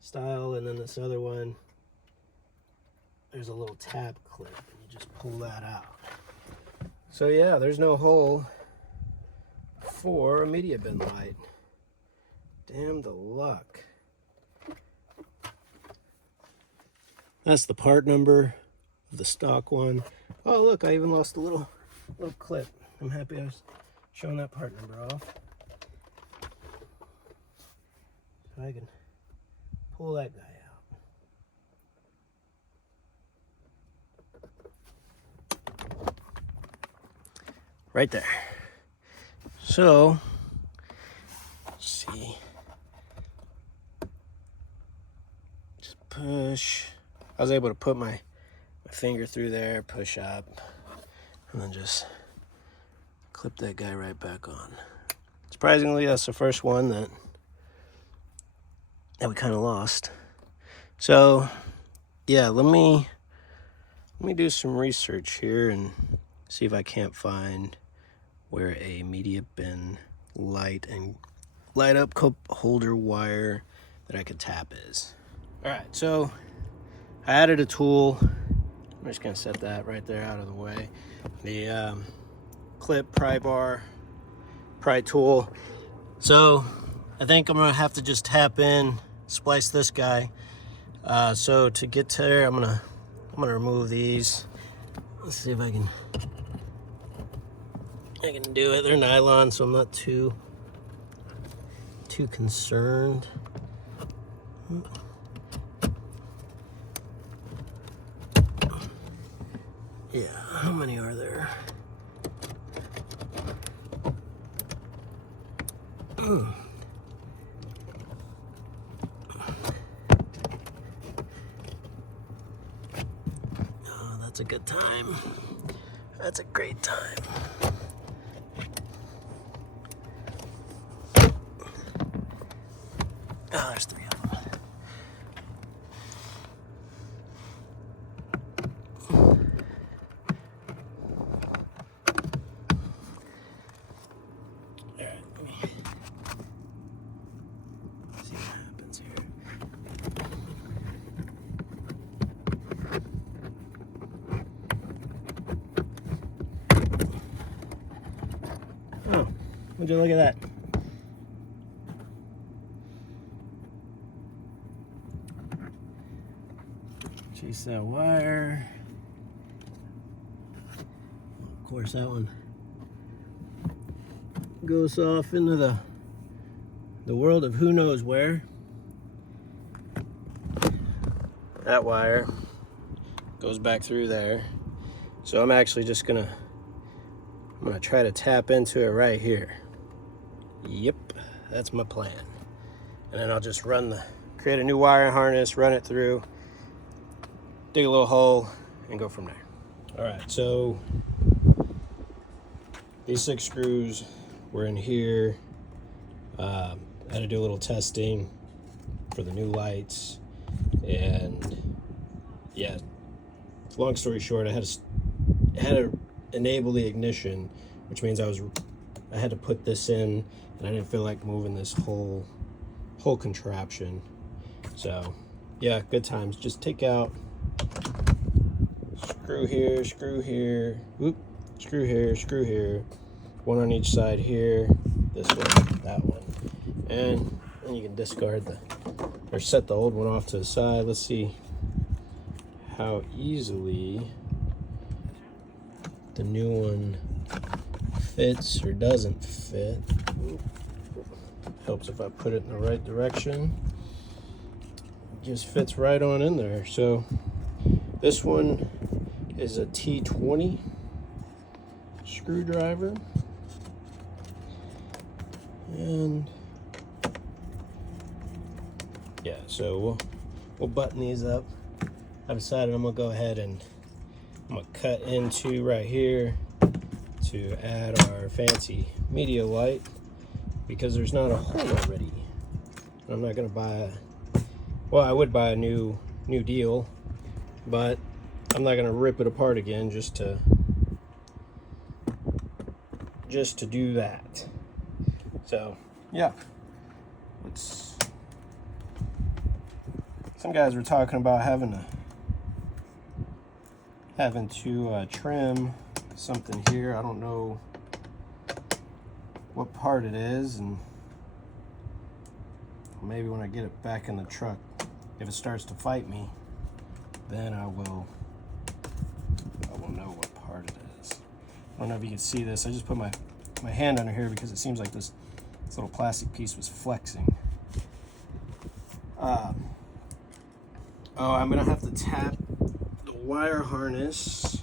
style, and then this other one, there's a little tab clip, and you just pull that out. So yeah, there's no hole for a media bin light. Damn the luck. That's the part number of the stock one. Oh look, I even lost a little clip. I'm happy I was showing that part number off. So I can pull that guy out. Right there. So, let's see. Just push. I was able to put my finger through there, push up, and then just clip that guy right back on. Surprisingly, that's the first one that we kind of lost. So, yeah, let me do some research here and see if I can't find where a media bin light and light up cup holder wire that I could tap is. All right, so I added a tool. I'm just gonna set that right there out of the way. The clip pry bar, pry tool. So I think I'm gonna have to just tap in, splice this guy. So to get to there, I'm gonna remove these. Let's see if I can do it. They're nylon, so I'm not too concerned. Yeah, how many are there? Oh, that's a good time. That's a great time. Oh, there's 3 of them. All right, let me see what happens here. Oh, would you look at that? Chase that wire. Of course, that one goes off into the world of who knows where. That wire goes back through there. So I'm actually just gonna try to tap into it right here. Yep, that's my plan. And then I'll just create a new wire harness, run it through, dig a little hole, and go from there. All right, so these 6 screws were in here. I had to do a little testing for the new lights, and yeah, long story short, I had to enable the ignition, which means I had to put this in, and I didn't feel like moving this whole contraption. So yeah, good times. Just take out screw here, screw here, whoop, screw here, screw here, one on each side here, this one, that one, and then you can discard or set the old one off to the side. Let's see how easily the new one fits or doesn't fit. Helps if I put it in the right direction. It just fits right on in there. So this one is a T20 screwdriver, and yeah, so we'll button these up. I decided I'm gonna go ahead and I'm gonna cut into right here to add our fancy media light, because there's not a hole already. I'm not gonna well, I would buy a new deal, but I'm not gonna rip it apart again just to do that. So yeah, some guys were talking about having to trim something here. I don't know what part it is, and maybe when I get it back in the truck, if it starts to fight me, then I will know what part it is. I don't know if you can see this. I just put my hand under here because it seems like this little plastic piece was flexing. I'm gonna have to tap the wire harness.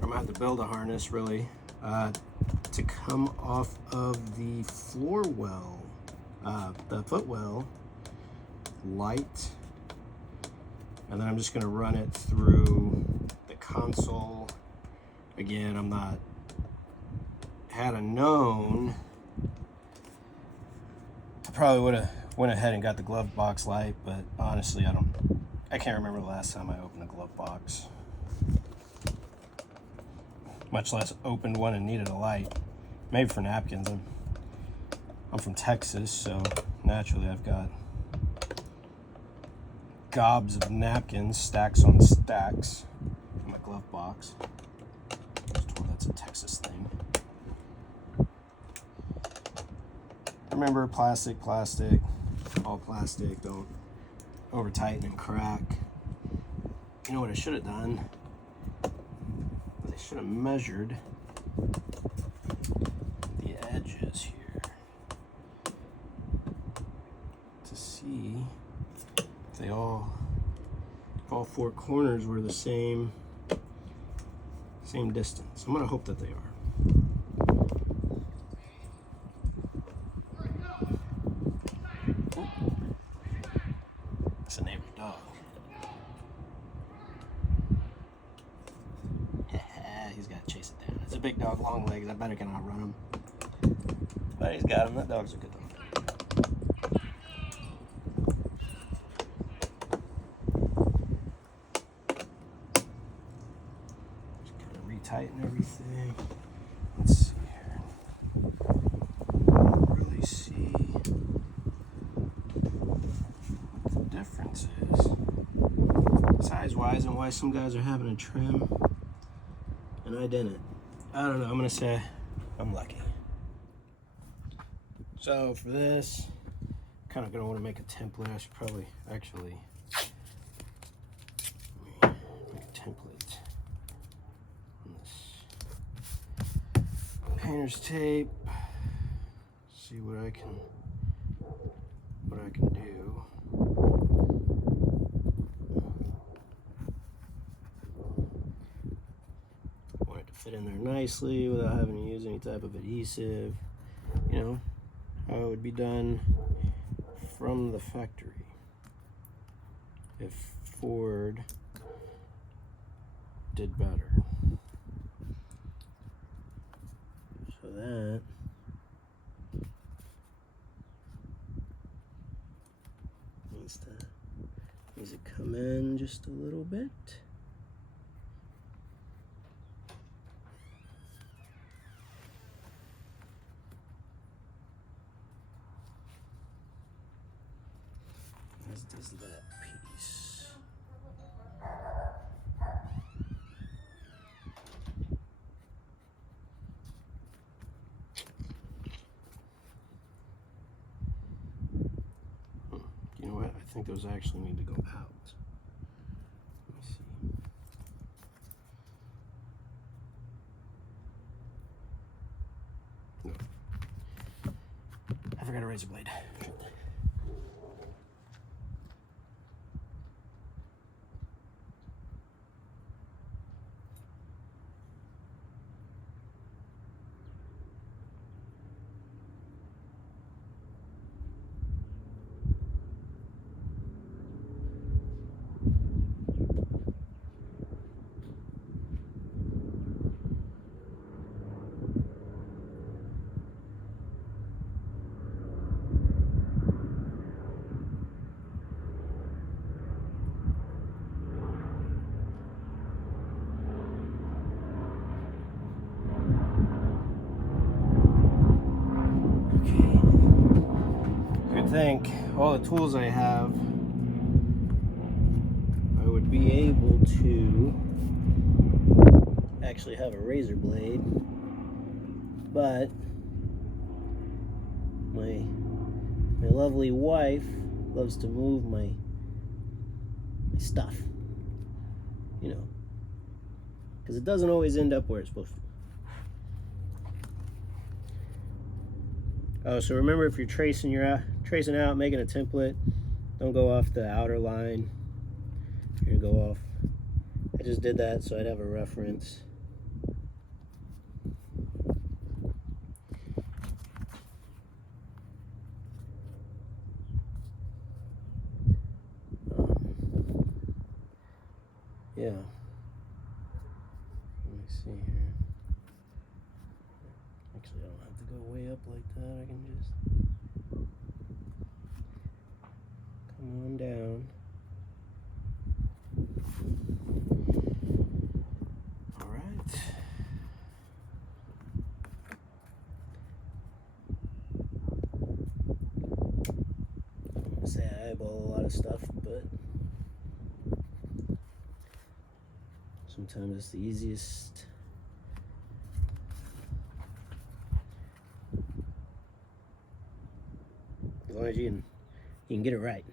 I'm gonna have to build a harness really to come off of the floor well, the footwell light, and then I'm just gonna run it through the console. Again, had I known, I probably would have went ahead and got the glove box light, but honestly, I can't remember the last time I opened a glove box, much less opened one and needed a light. Maybe for napkins. I'm from Texas, so naturally I've got gobs of napkins, stacks on stacks in my glove box. That's a Texas thing. Remember, plastic, all plastic, don't over tighten and crack. You know what I should have done? I should have measured the edges here to see if all 4 corners were the same same distance. I'm gonna hope that they are. That's a neighbor's dog. He's got to chase it down. It's a big dog, long legs. I bet I can outrun him. But he's got him. That dog's a good dog. Just kind of retighten everything. Let's see here. Really see what the difference is size-wise and why some guys are having a trim and I didn't. I don't know. I'm gonna say I'm lucky. So for this, kind of gonna want to make a template. I should probably actually make a template on this painter's tape. See what I can do. Want it to fit in there nicely without having to use any type of adhesive. You know, how it would be done from the factory if Ford did better. So that needs to come in just a little bit. As does that piece. You know what? I think those actually need to go out. Let me see. No. I forgot a razor blade. Think all the tools I have, I would be able to actually have a razor blade, but my lovely wife loves to move my stuff, you know, because it doesn't always end up where it's supposed to. Oh, so remember, if you're tracing out, making a template, don't go off the outer line. You're gonna go off. I just did that so I'd have a reference. Yeah. Let me see here. Actually, I don't have to go way up like that. I can just come on down. All right. I'm gonna say I eyeball a lot of stuff, but sometimes it's the easiest. As long as you can get it right.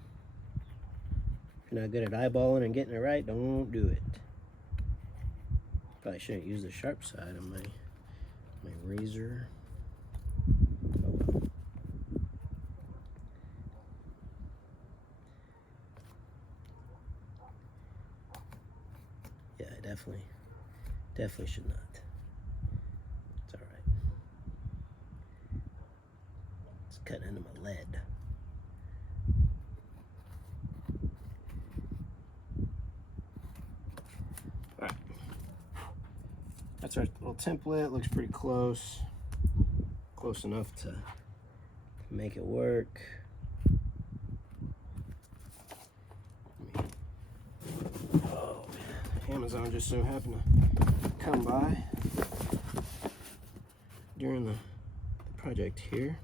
If you're not good at eyeballing and getting it right, don't do it. Probably shouldn't use the sharp side of my razor. Oh well. Yeah, I definitely Definitely should not. It's all right. It's cutting into my lead. All right. That's our little template. Looks pretty close. Close enough to make it work. Oh man, Amazon just so happened to come by during the project here.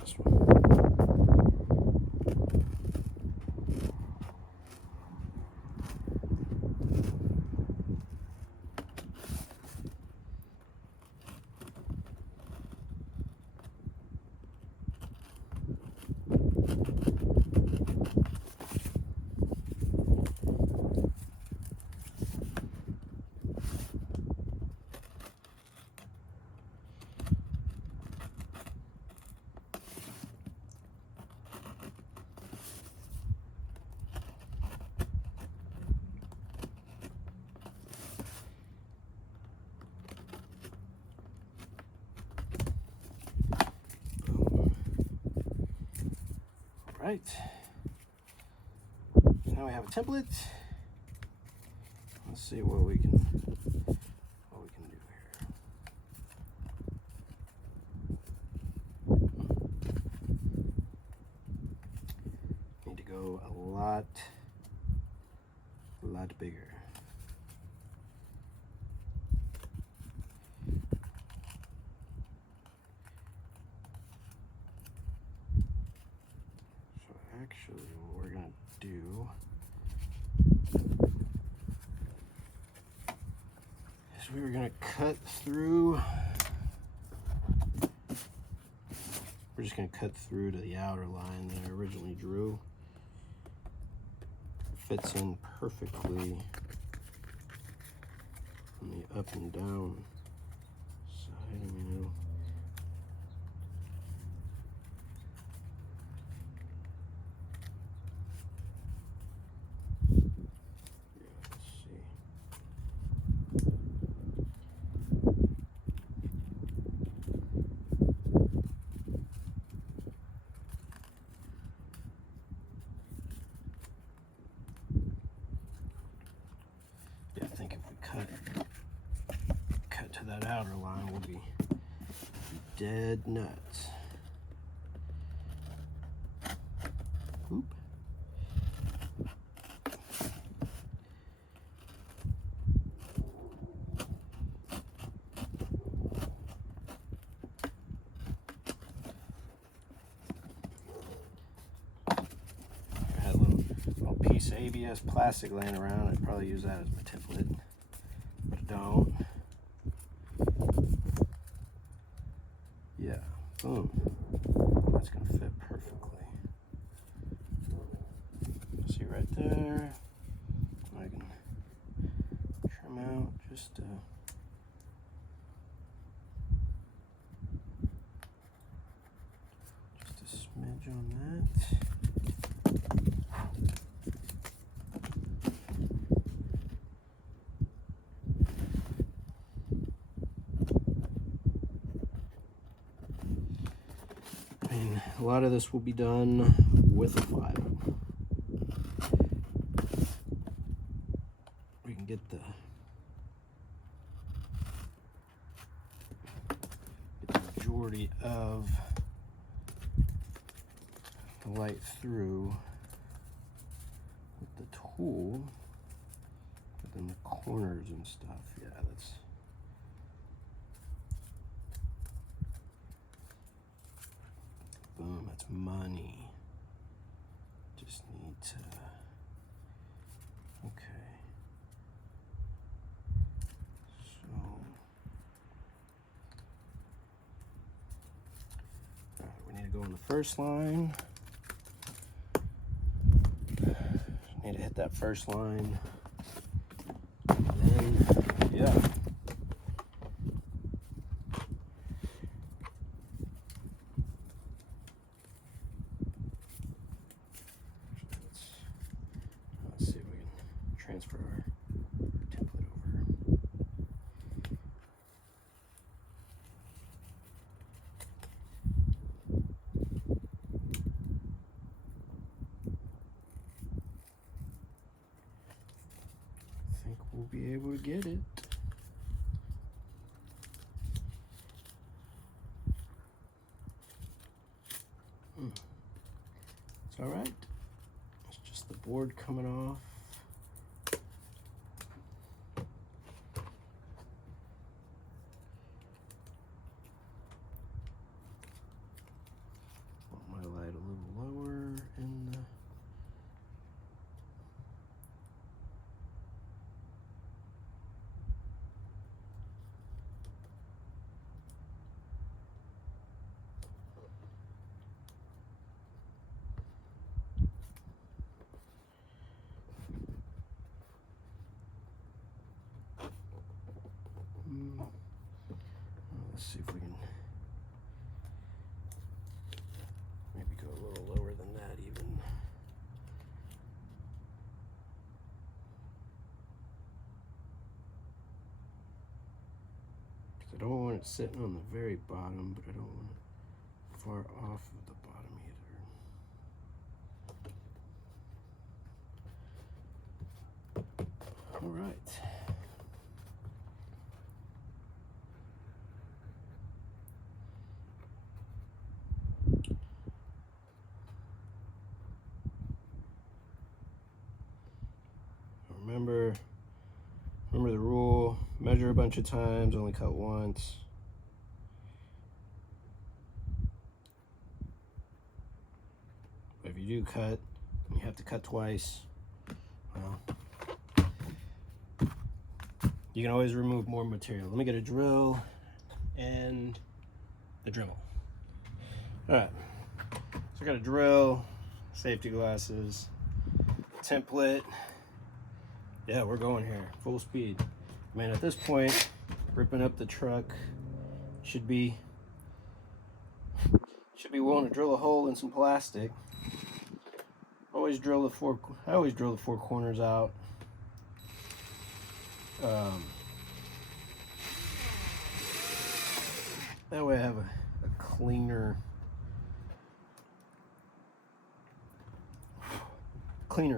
This one. Right. Now we have a template. Let's see what we can do here. Need to go a lot bigger. So actually what we're gonna do is we were gonna cut through. We're just gonna cut through to the outer line that I originally drew. Fits in perfectly on the up and down side. I mean, let's see. Yeah, I think if we cut to that outer line, we'll be dead nuts. Oop. I had a little piece of ABS plastic laying around. I'd probably use that as my template, but I don't. Yeah, boom. That's gonna fit perfectly. See right there. I can trim out just a smidge on that. I mean, a lot of this will be done with a file. We can get the majority of the light through with the tool, but then the corners and stuff, yeah, that's boom, that's money. Just need to, okay. So, all right, we need to go on the first line. Need to hit that first line. And then, yeah. Let's see if we can transfer our template over. I think we'll be able to get it. It's all right. It's just the board coming off. Want my light a little lower in the. Let's see if we can maybe go a little lower than that even. Because I don't want it sitting on the very bottom, but I don't want it far off of the bottom either. All right. Remember the rule, measure a bunch of times, only cut once. But if you do cut, you have to cut twice. Well, you can always remove more material. Let me get a drill and the Dremel. All right, so I got a drill, safety glasses, template. Yeah, we're going here, full speed. Man, at this point, ripping up the truck should be willing to drill a hole in some plastic. I always drill the four corners out. That way I have a cleaner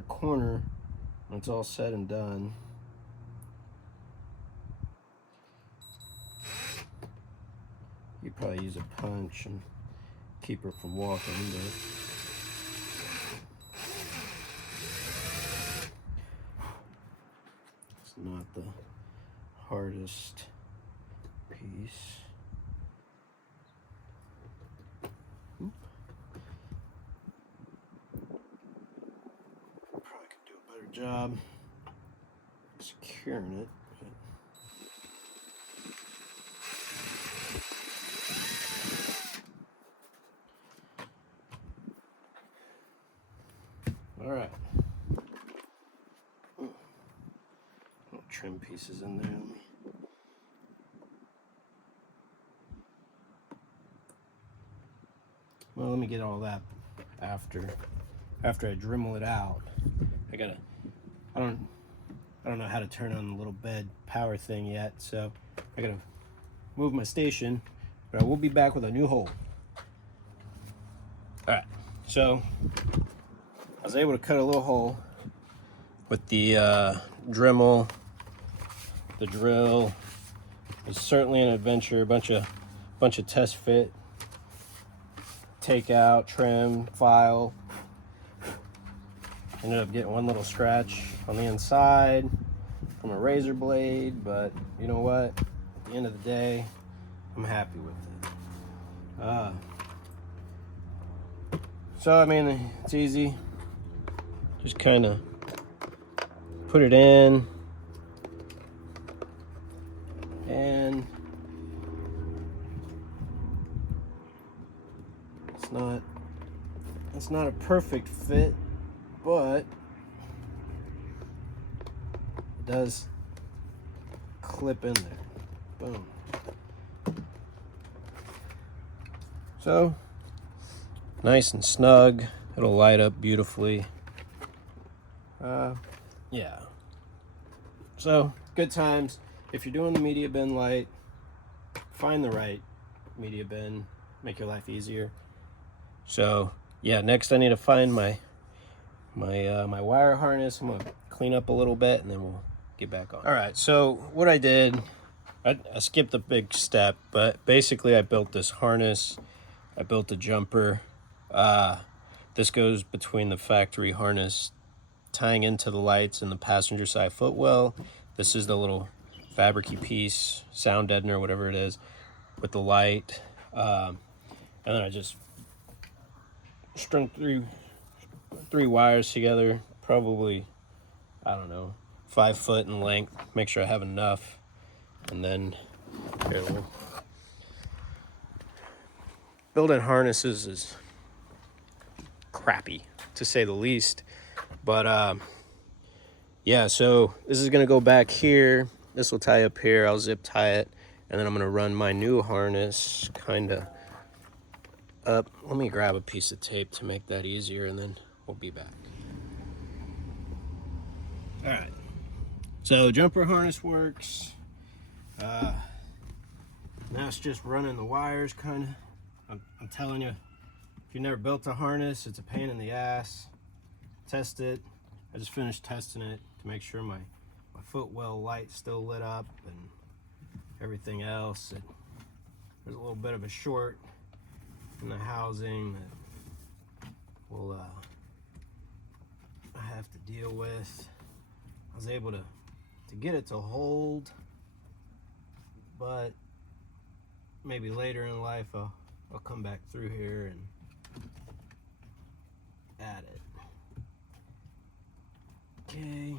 corner when it's all said and done. You probably use a punch and keep her from walking, but it's not the hardest piece. Oop. Probably could do a better job securing it. All right. Little trim pieces in there. Well, let me get all that after I Dremel it out. I don't know how to turn on the little bed power thing yet, so I gotta move my station, but I will be back with a new hole. All right, so I was able to cut a little hole with the Dremel, the drill. It was certainly an adventure. A bunch of test fit, take out, trim, file. Ended up getting one little scratch on the inside from a razor blade, but you know what? At the end of the day, I'm happy with it. So I mean, it's easy. Just kind of put it in, and it's not a perfect fit, but does clip in there. Boom. So, nice and snug. It'll light up beautifully. Yeah. So, good times. If you're doing the media bin light, find the right media bin. Make your life easier. So, yeah, next I need to find my wire harness. I'm gonna clean up a little bit and then we'll get back on. All right, so what I did, I skipped a big step, but basically I built this harness. I built a jumper. This goes between the factory harness tying into the lights and the passenger side footwell. This is the little fabric-y piece, sound deadener, whatever it is, with the light. And then I just strung three wires together, probably, I don't know, 5 foot in length. Make sure I have enough. And then here, building harnesses is crappy, to say the least. But yeah, so this is gonna go back here. This will tie up here. I'll zip tie it, and then I'm gonna run my new harness kind of up. Let me grab a piece of tape to make that easier, and then we'll be back. All right, so jumper harness works. Now it's just running the wires, kind of. I'm telling you, if you never built a harness, it's a pain in the ass. Test it. I just finished testing it to make sure my footwell light's still lit up and everything else. There's a little bit of a short in the housing that will I have to deal with. I was able to get it to hold, but maybe later in life I'll come back through here and add it. Okay.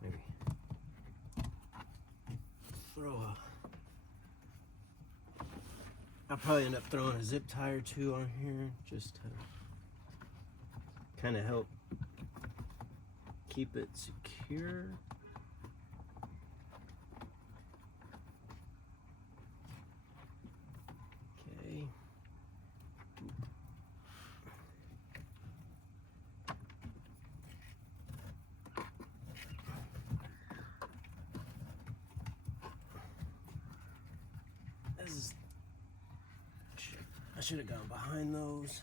Maybe I'll probably end up throwing a zip tie or two on here just to kind of help keep it secure. Okay. I should have gone behind those.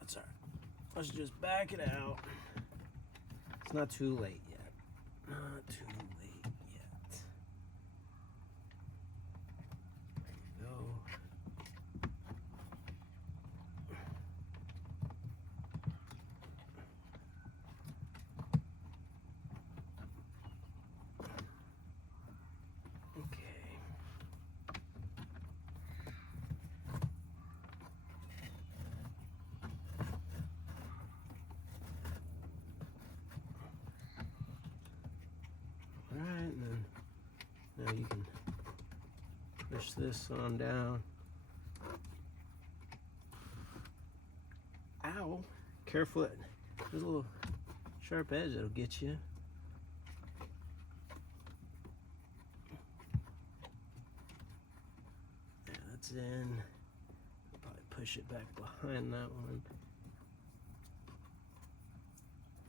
That's all right. Let's just back it out. It's not too late yet. Not too late yet. There you go. Alright, and then now you can push this on down. Ow! Careful, there's a little sharp edge that'll get you. Yeah, that's in. I'll probably push it back behind that one.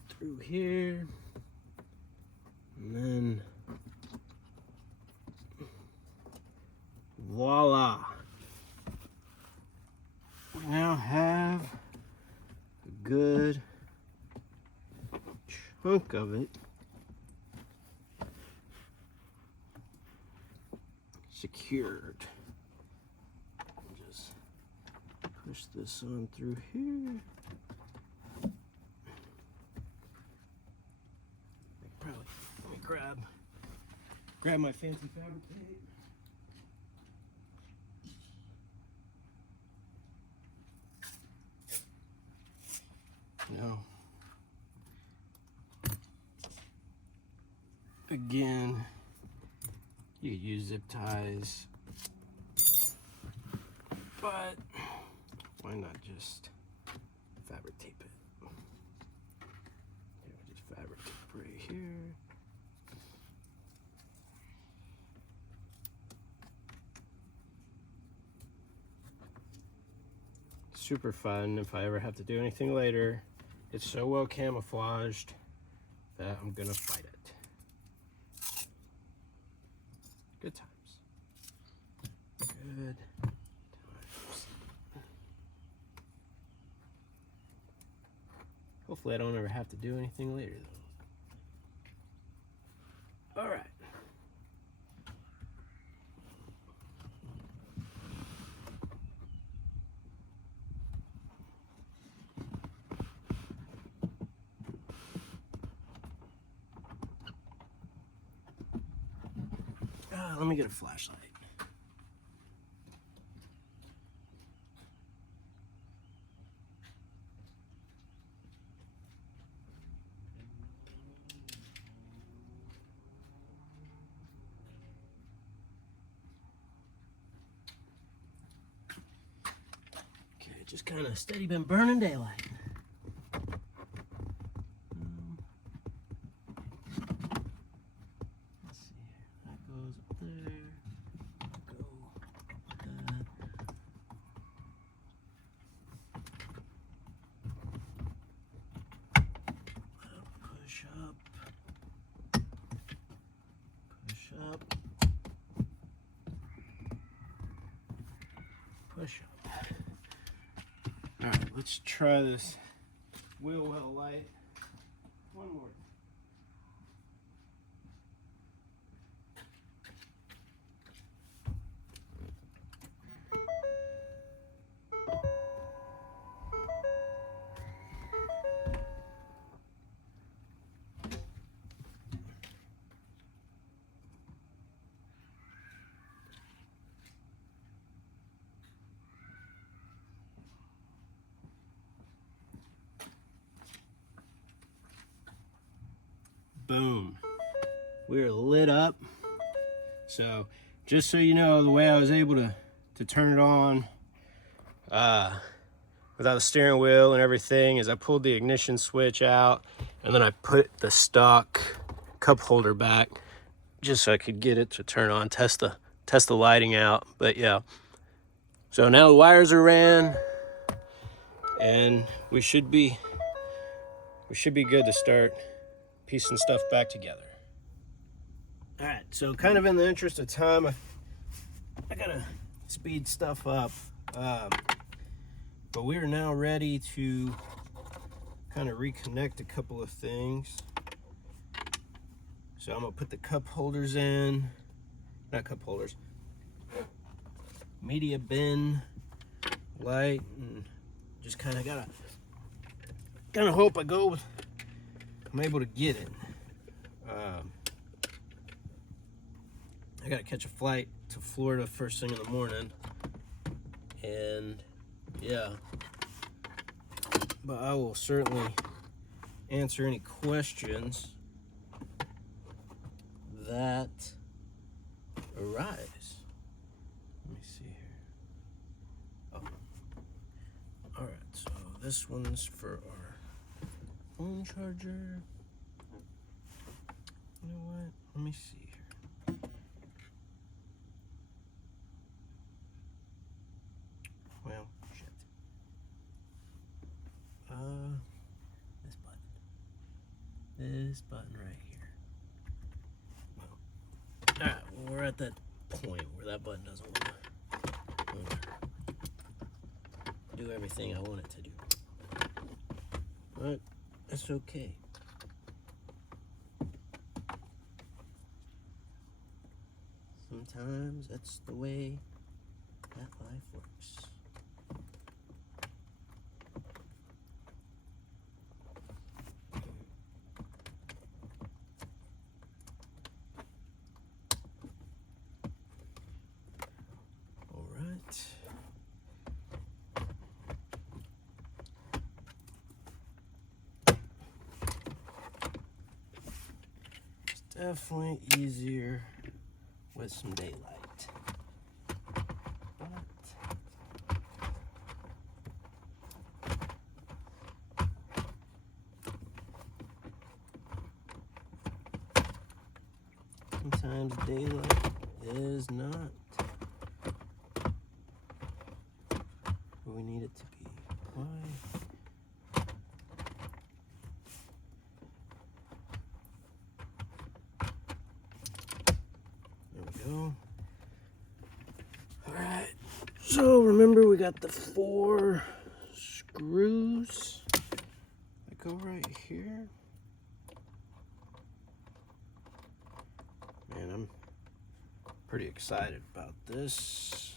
Through here. And then, voila. We now have a good chunk of it secured. Just push this on through here. Probably. Let me grab my fancy fabric tape. Now, again, you could use zip ties, but why not just fabric tape it? here. Super fun if I ever have to do anything later. It's so well camouflaged that I'm gonna fight it. Good times. Good times. Hopefully I don't ever have to do anything later though. All right. Let me get a flashlight. Okay, just kind of steady been burning daylight. Let's see here. That goes up there. Go like that. Push up. Push up. Push up. All right, let's try this wheel well light one more. Boom. We're lit up. So just so you know, the way I was able to turn it on without the steering wheel and everything is I pulled the ignition switch out and then I put the stock cup holder back just so I could get it to turn on, test the lighting out. But yeah, so now the wires are ran and we should be good to start piecing stuff back together. All right, so kind of in the interest of time, I gotta speed stuff up, but we are now ready to kind of reconnect a couple of things. So I'm gonna put the cup holders in, not cup holders, media bin light, and just kind of hope I'm able to get it. I gotta catch a flight to Florida first thing in the morning, and yeah, but I will certainly answer any questions that arise. Let me see here. Oh, all right, so this one's for our phone charger. You know what? Let me see here. Well, shit. This button right here. Well, all right. Well, we're at that point where that button doesn't want to do everything I want it to do. But that's okay. Sometimes that's the way that life works. All right. It's definitely easier with some daylight. times daylight is not what we need it to be. Why? There we go. All right. So remember, we got the 4 screws that go right here. Man, I'm pretty excited about this.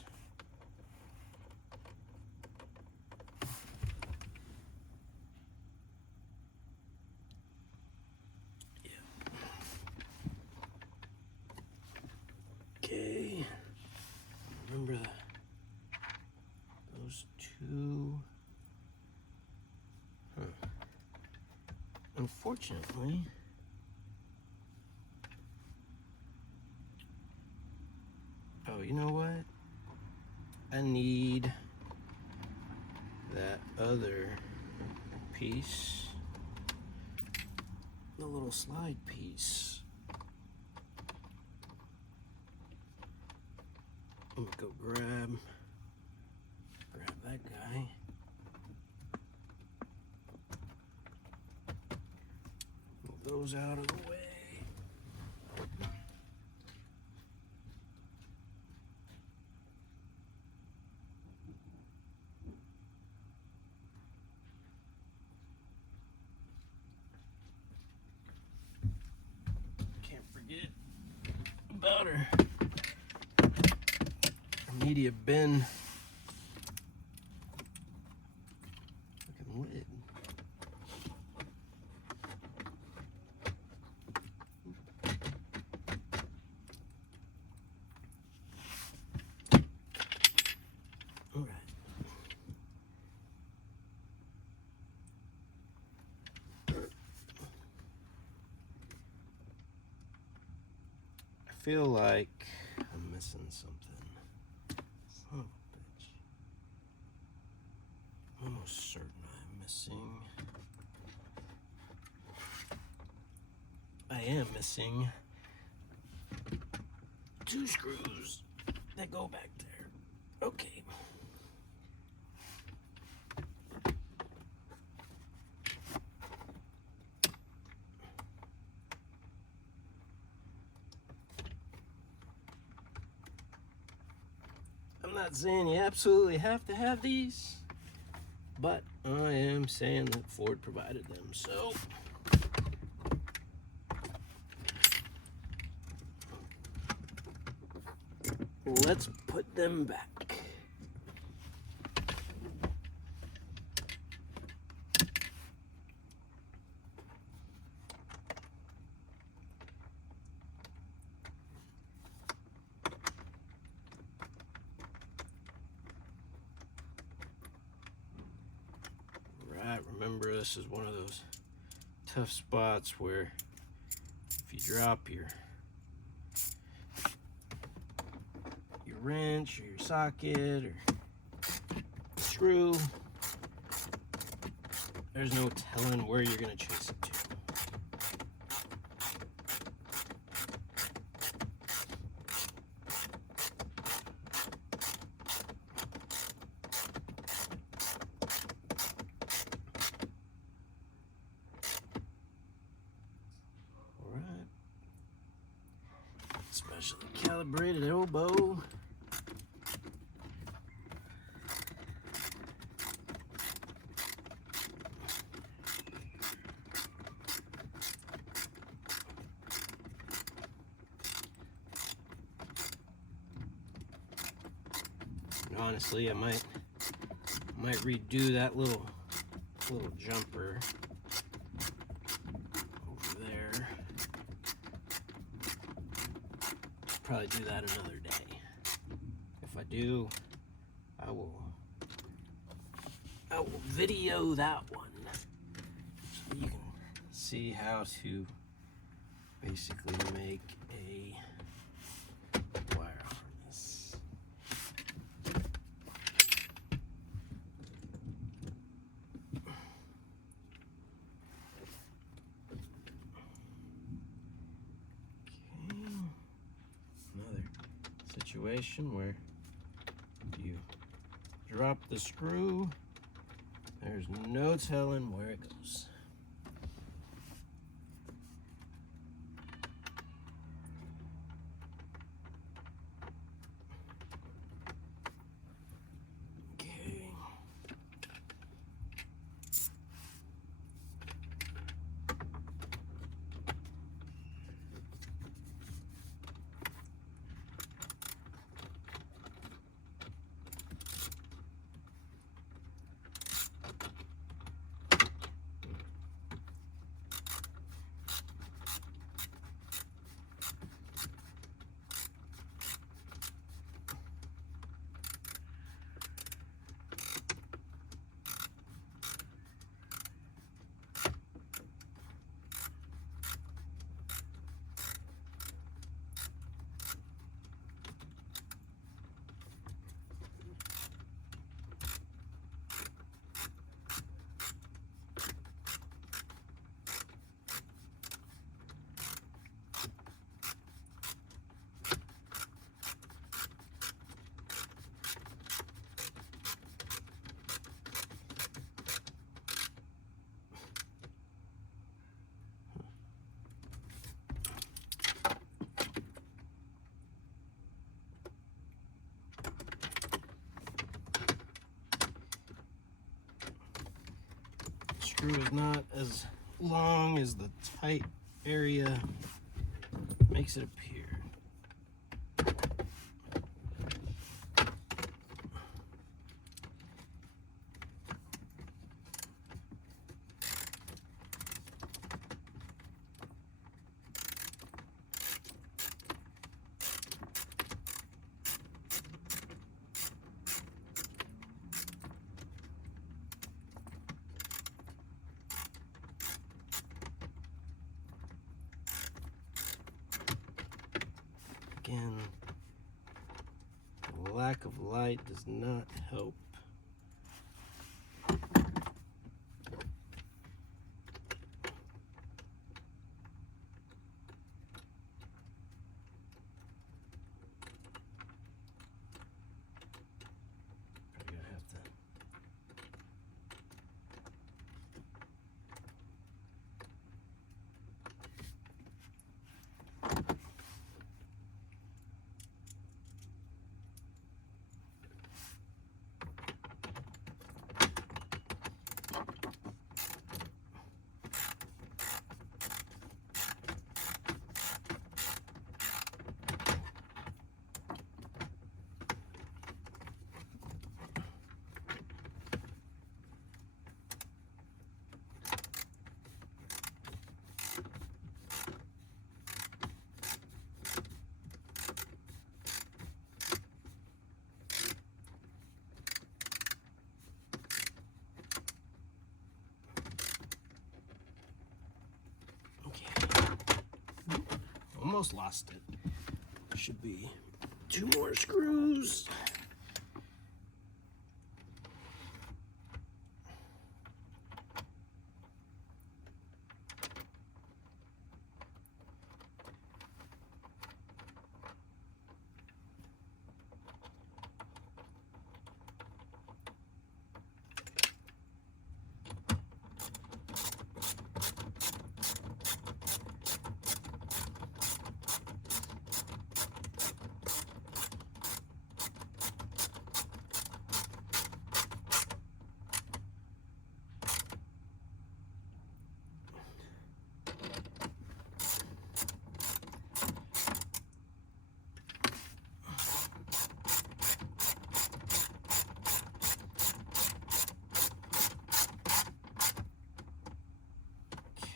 Yeah. Okay. Remember those 2. Huh. Unfortunately, oh, you know what? I need that other piece, the little slide piece. I'm gonna go grab that guy. Move those out of the way. Can't forget about her media bin fucking lid. All right. I feel like I'm missing something. Son of a bitch. I'm almost certain I'm missing. I am missing 2 screws that go back there. Okay. I'm not saying you absolutely have to have these, but I am saying that Ford provided them, so let's put them back. Right, remember, this is one of those tough spots where if you drop your wrench or your socket or screw, there's no telling where you're gonna chase it to. All right, specially calibrated elbow. Honestly, I might redo that little jumper over there. Probably do that another day. If I do, I will video that one so you can see how to basically make a wire harness. Okay. situation where you drop the screw, there's no telling where it goes. Okay. Screw is not as long as the tight area makes it appear. Again, the lack of light does not help. Probably gonna have to. Almost lost it. Should be 2 more screws.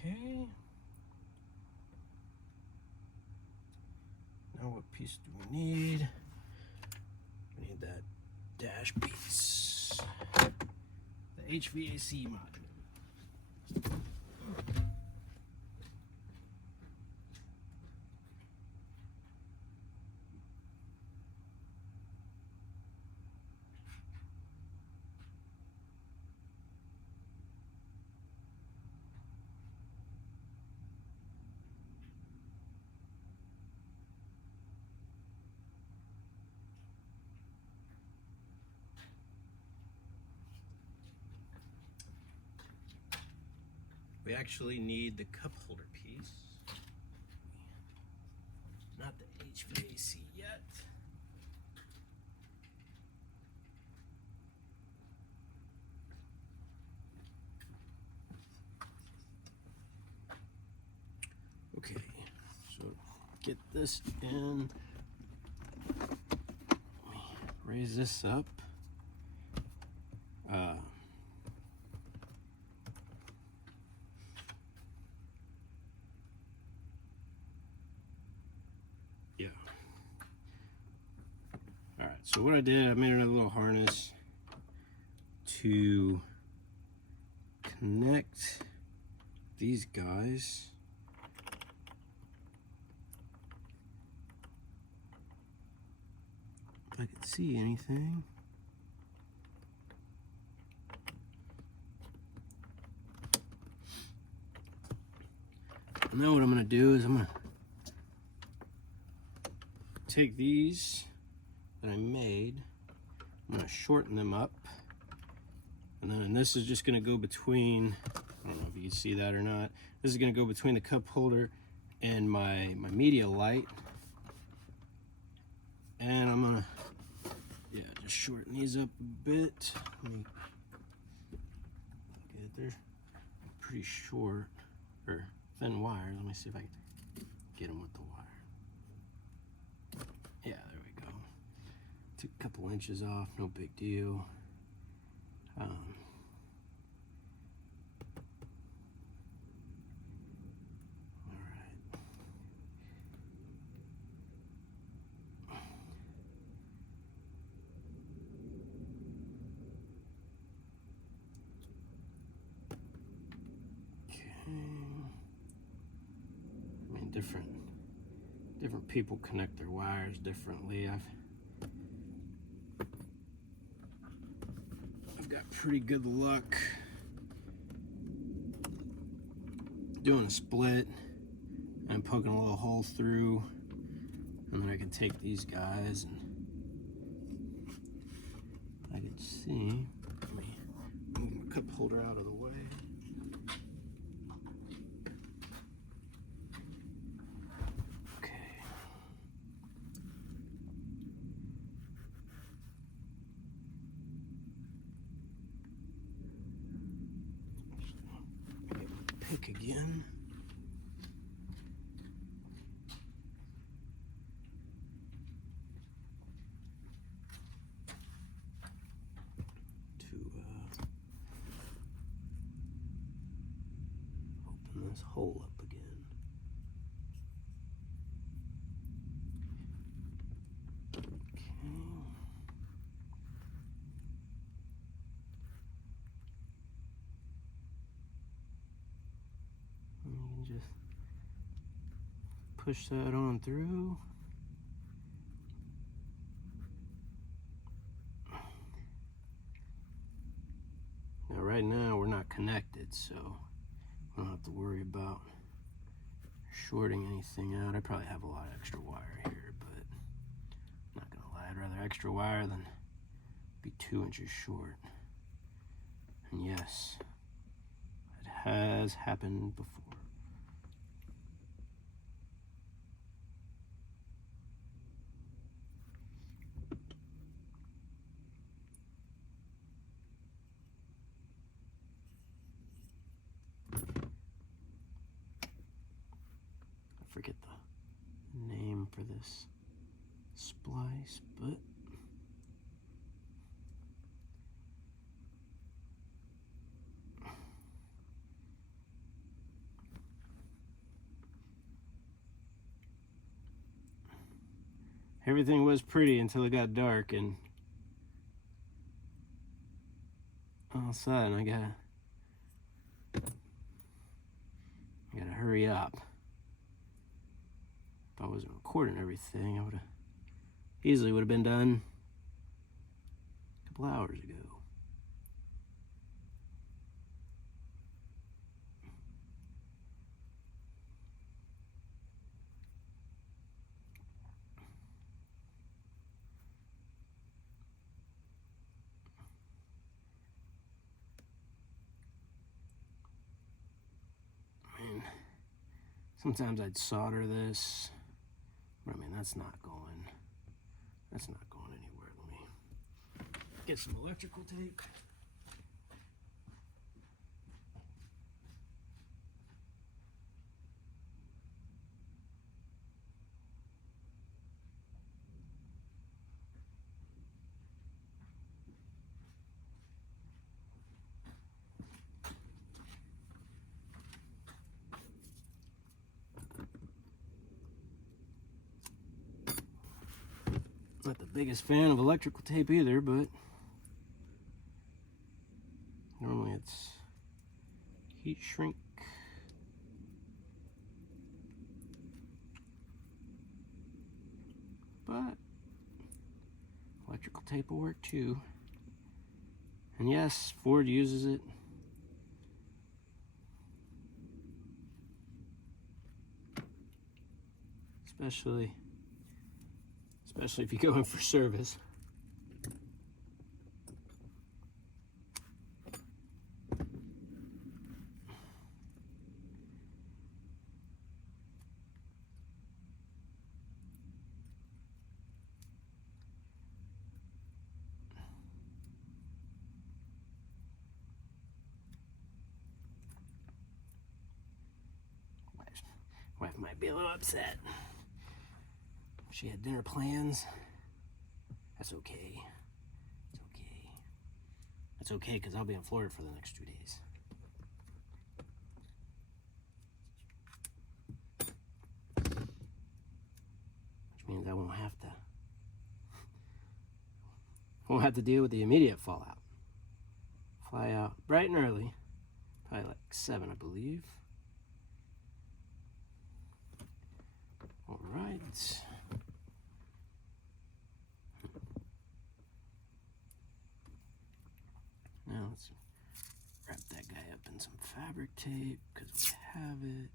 Okay. Now what piece do we need? We need that dash piece. The HVAC module. we actually need the cup holder piece. Not the HVAC yet. Okay, so get this in. Raise this up. Yeah. All right, so what I did, I made another little harness to connect these guys. If I could see anything. Now what I'm gonna do is I'm gonna take these that I made, I'm gonna shorten them up, and then this is just gonna go between, I don't know if you can see that or not, this is gonna go between the cup holder and my media light, and I'm gonna, yeah, just shorten these up a bit. Let me get there. Pretty short, or thin wires. Let me see if I can get them with the wire. Yeah, there we go. Took a couple inches off, no big deal. All right. Okay. I mean, different people connect their wires differently. I've got pretty good luck doing a split and poking a little hole through, and then I can take these guys and I can see. Let me move my cup holder out of the way. Pick again. To open this hole up again. Okay. And you can just push that on through. Now right now we're not connected, so I don't have to worry about shorting anything out. I probably have a lot of extra wire here, but I'm not gonna lie, I'd rather extra wire than be 2 inches short. And yes, it has happened before. I forget the name for this splice, but everything was pretty until it got dark, and all of a sudden I gotta hurry up. If I wasn't recording everything, I would have easily been done a couple hours ago. Sometimes I'd solder this, but I mean, that's not going anywhere. Let me get some electrical tape. Not the biggest fan of electrical tape either, but normally it's heat shrink. But electrical tape will work too. And yes, Ford uses it. Especially if you go in for service. Wife might be a little upset. She had dinner plans. That's okay. It's okay. That's okay because I'll be in Florida for the next 2 days. Which means I won't have to deal with the immediate fallout. Fly out bright and early, probably like 7, I believe. All right. Now let's wrap that guy up in some fabric tape because we have it.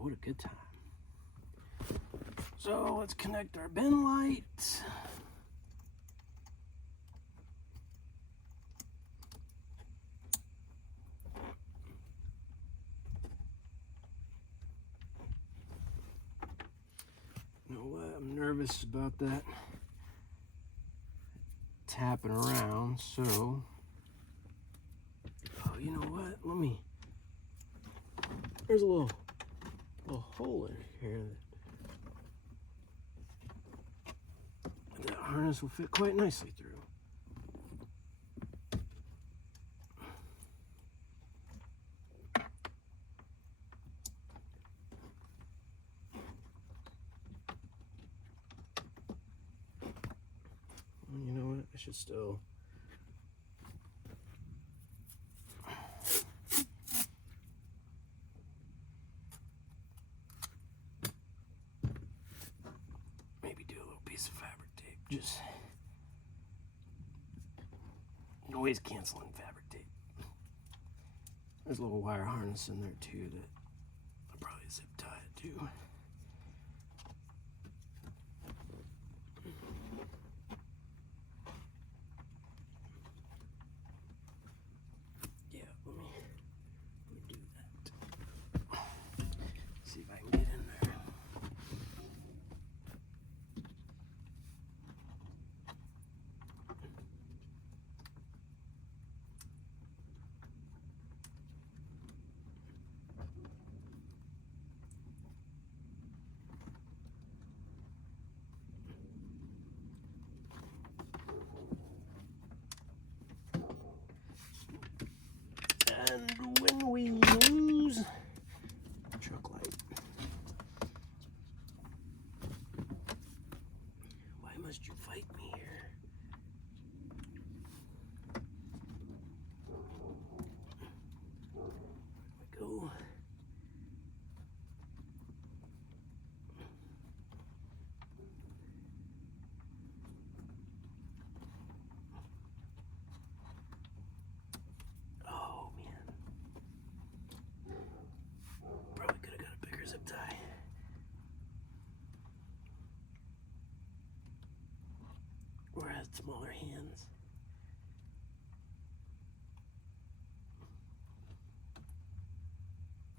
What a good time. So let's connect our bin light. You know what? I'm nervous about that tapping around, so you know what? There's a little hole in here that harness will fit quite nicely through. And you know what? I should still just noise canceling fabric tape. There's a little wire harness in there too that I'll probably zip tie it to. Yeah, let me do that. See if I can get in there. smaller hands.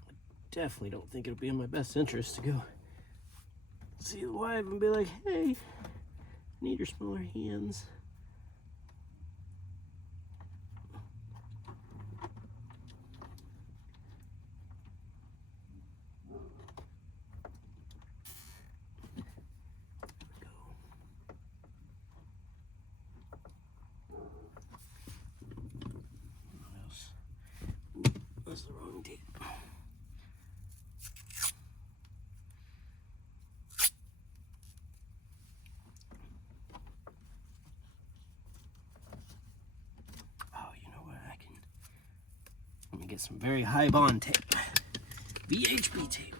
I definitely don't think it'll be in my best interest to go see the wife and be like, hey, I need your smaller hands. That's the wrong tape. Oh, you know what? Let me get some very high bond tape. VHB tape.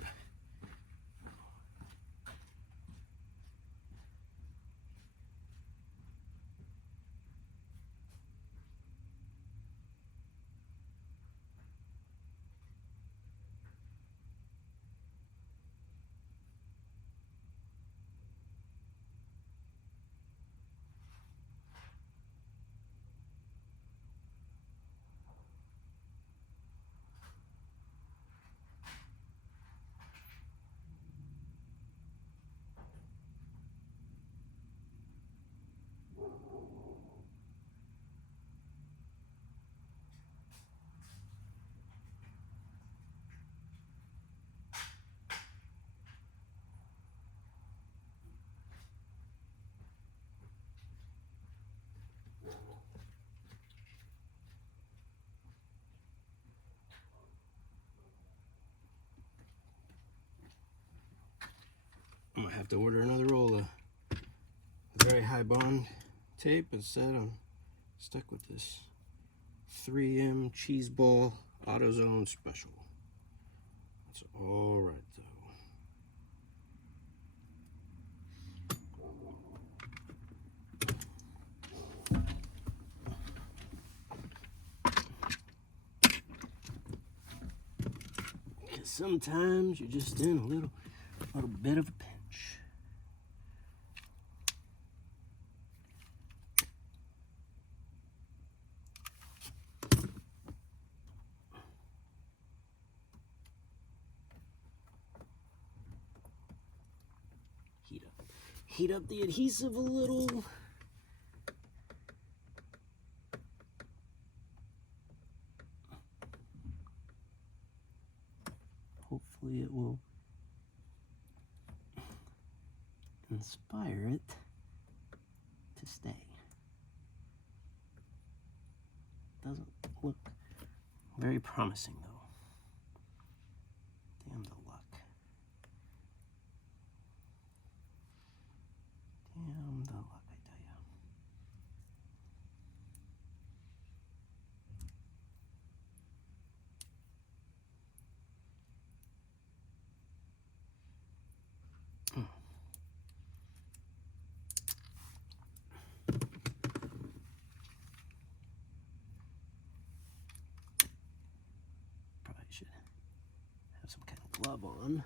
I might have to order another roll of very high bond tape. Instead, I'm stuck with this 3M cheese ball AutoZone special. That's all right though. Because sometimes you're just in a little bit of a pinch. Heat up the adhesive a little. Hopefully it will inspire it to stay. Doesn't look very promising though. Damn the luck. Damn the luck, I tell ya. Probably should have some kind of glove on.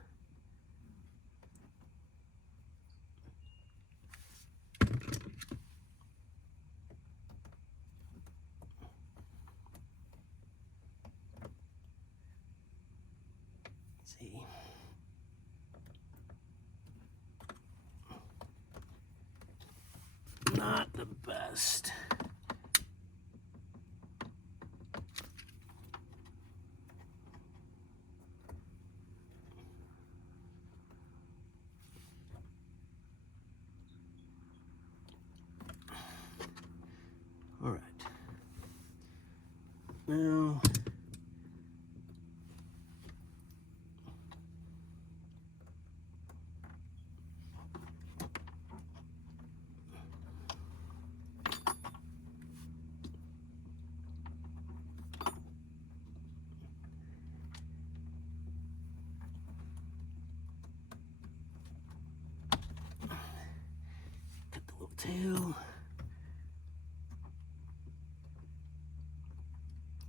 See. Not the best. All right. Now, cut the little tail.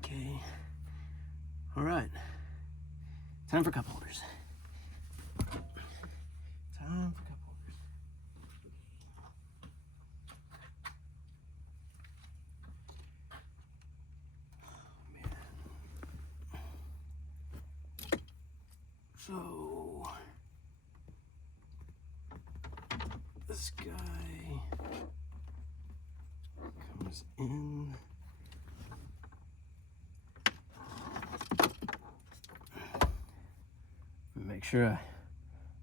Okay. All right. Time for cup holders. Time for cup holders. So this guy comes in. Make sure I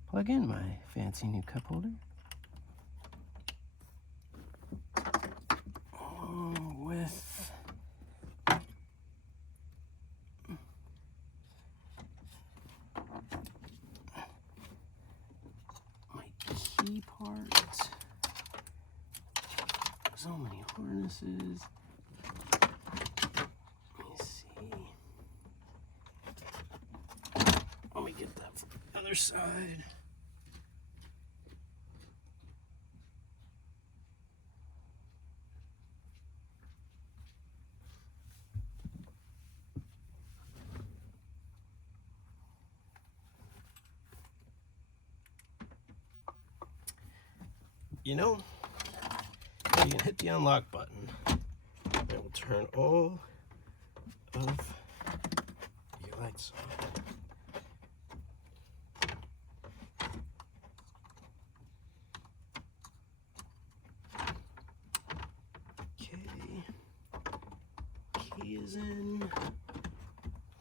plug in my fancy new cup holder. With my key part. So many harnesses. Let me see. Let me get that from the other side. You know, you can hit the unlock button. It will turn all of your lights on. Okay. Key is in.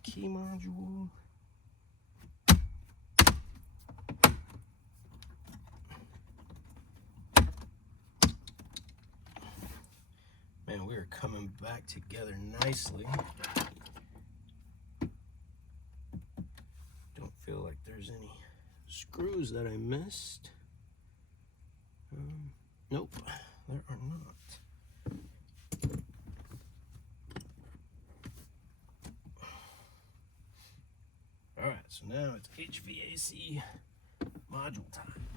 Key module. Man, we are coming back together nicely. Don't feel like there's any screws that I missed. Nope, there are not. All right, so now it's HVAC module time.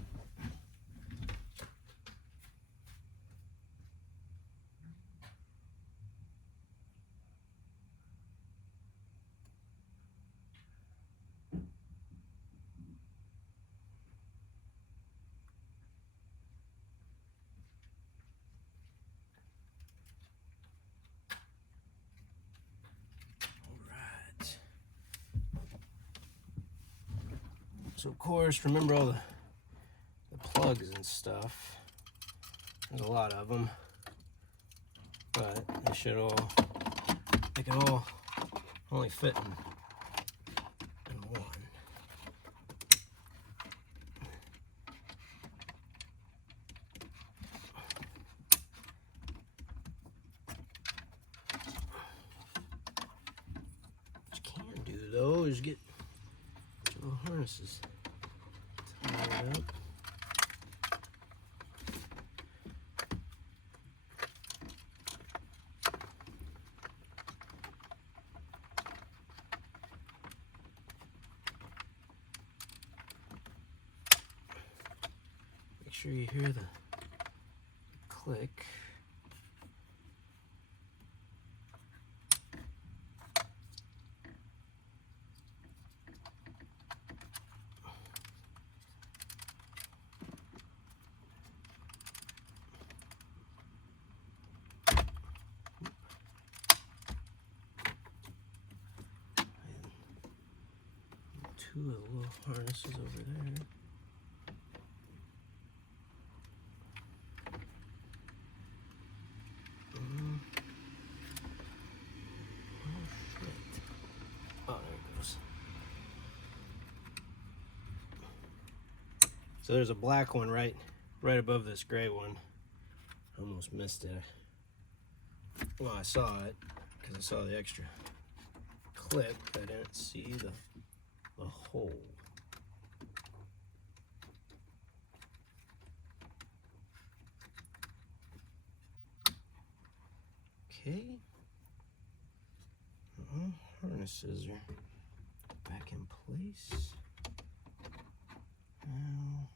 So of course, remember all the plugs and stuff. There's a lot of them, but they should all, they can all only fit in one. What you can do though is get little harnesses. Tie it up. Make sure you hear the click. Two of the little harnesses over there. Oh shit. Oh, there it goes. So there's a black one right above this gray one. Almost missed it. Well, I saw it because I saw the extra clip. I didn't see the hole. Okay. Harnesses are back in place. Now.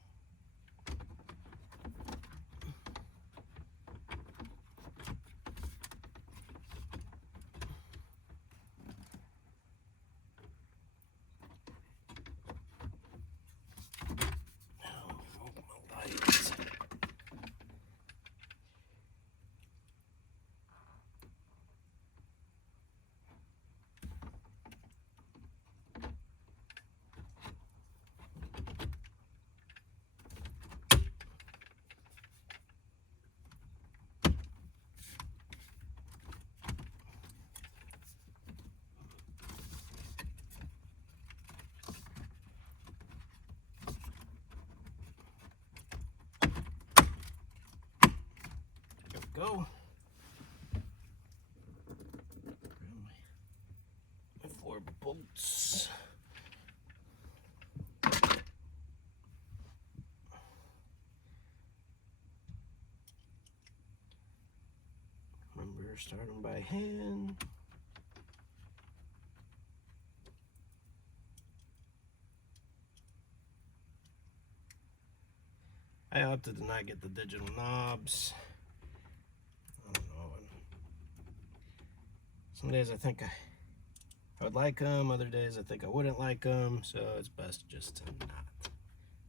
go. My 4 bolts. Remember, start them by hand. I opted to not get the digital knobs. I don't know. Some days I think I would like them, other days I think I wouldn't like them, so it's best just to not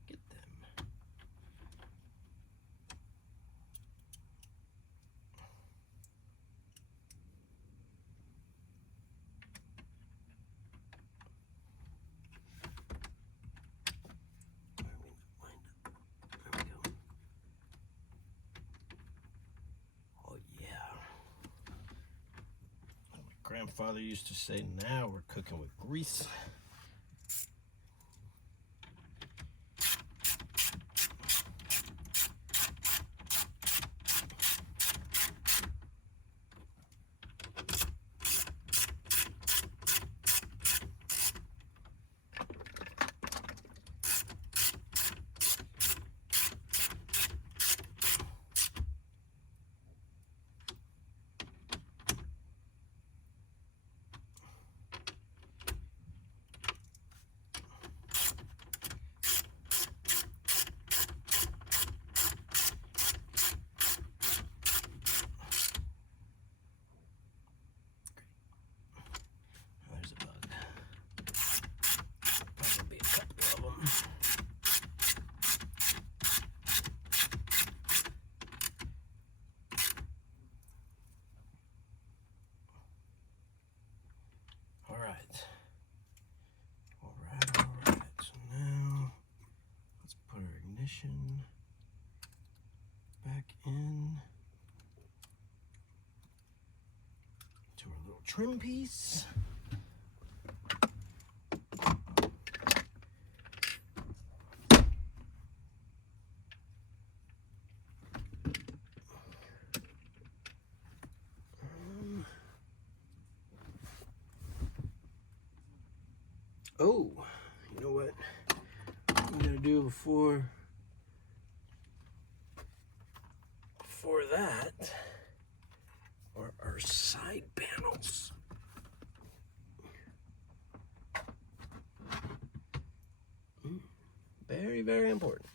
get them. There we go. Oh yeah. My grandfather used to say, now we're cooking with grease. There's a bug. Probably a couple of them. All right. So now let's put our ignition back in to our little trim piece. Oh, you know what I'm gonna do before that are our side panels. Very, very important.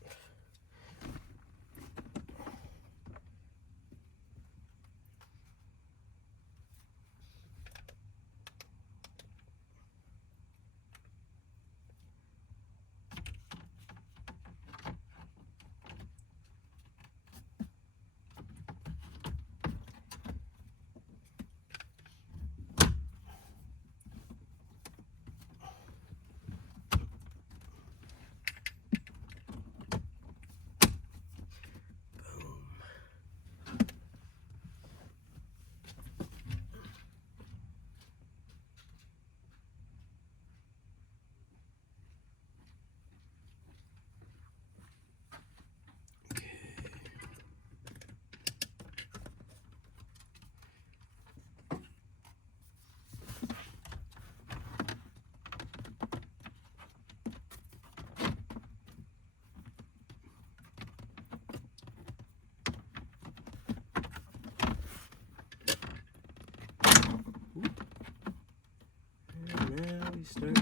And now we start to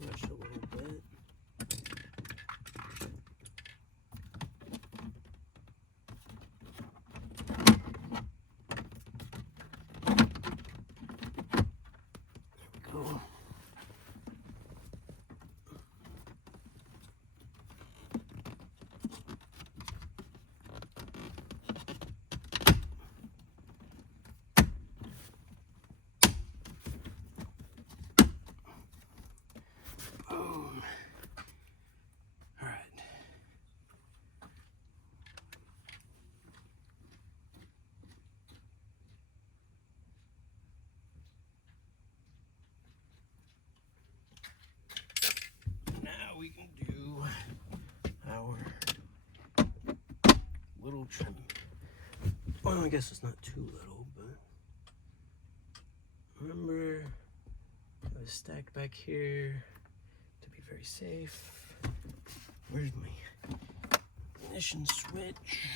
rush a little bit. There we go. Boom. All right. Now we can do our little trim Well, I guess it's not too little, but remember, I was stacked back here to be very safe. Where's my ignition switch?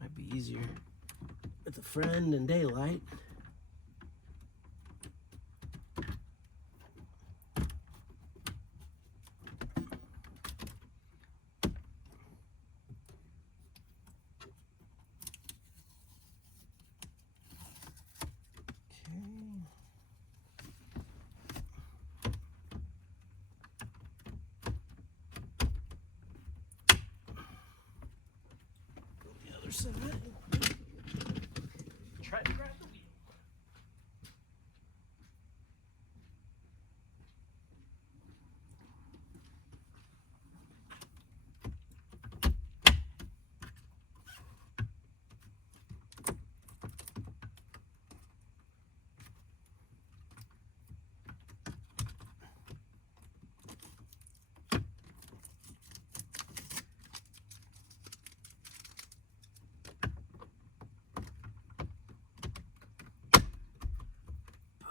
Might be easier with a friend in daylight. The other side. Try to grab the wheel.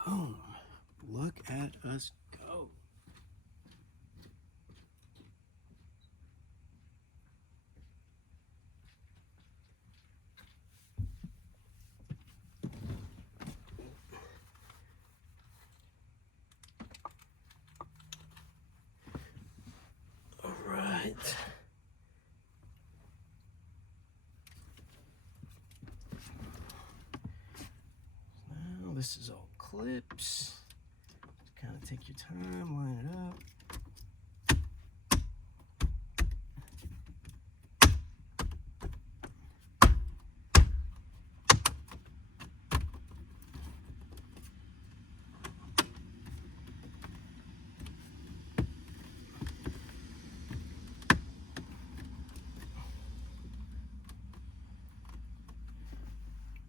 Boom. Look at us go. All right. Now this is all clips. Kind of take your time, line it up.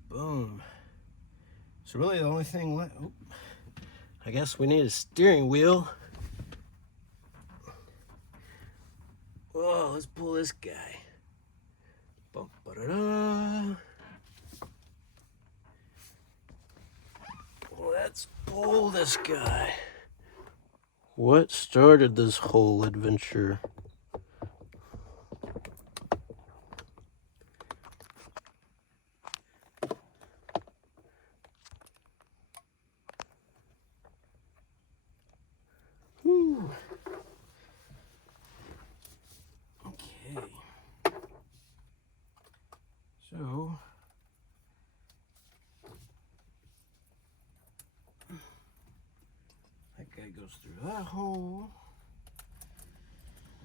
Boom. So really the only thing left, oh, I guess we need a steering wheel. Whoa, let's pull this guy. Bum, ba-da-da. Let's pull this guy. What started this whole adventure? Whew. Okay. So that guy goes through that hole.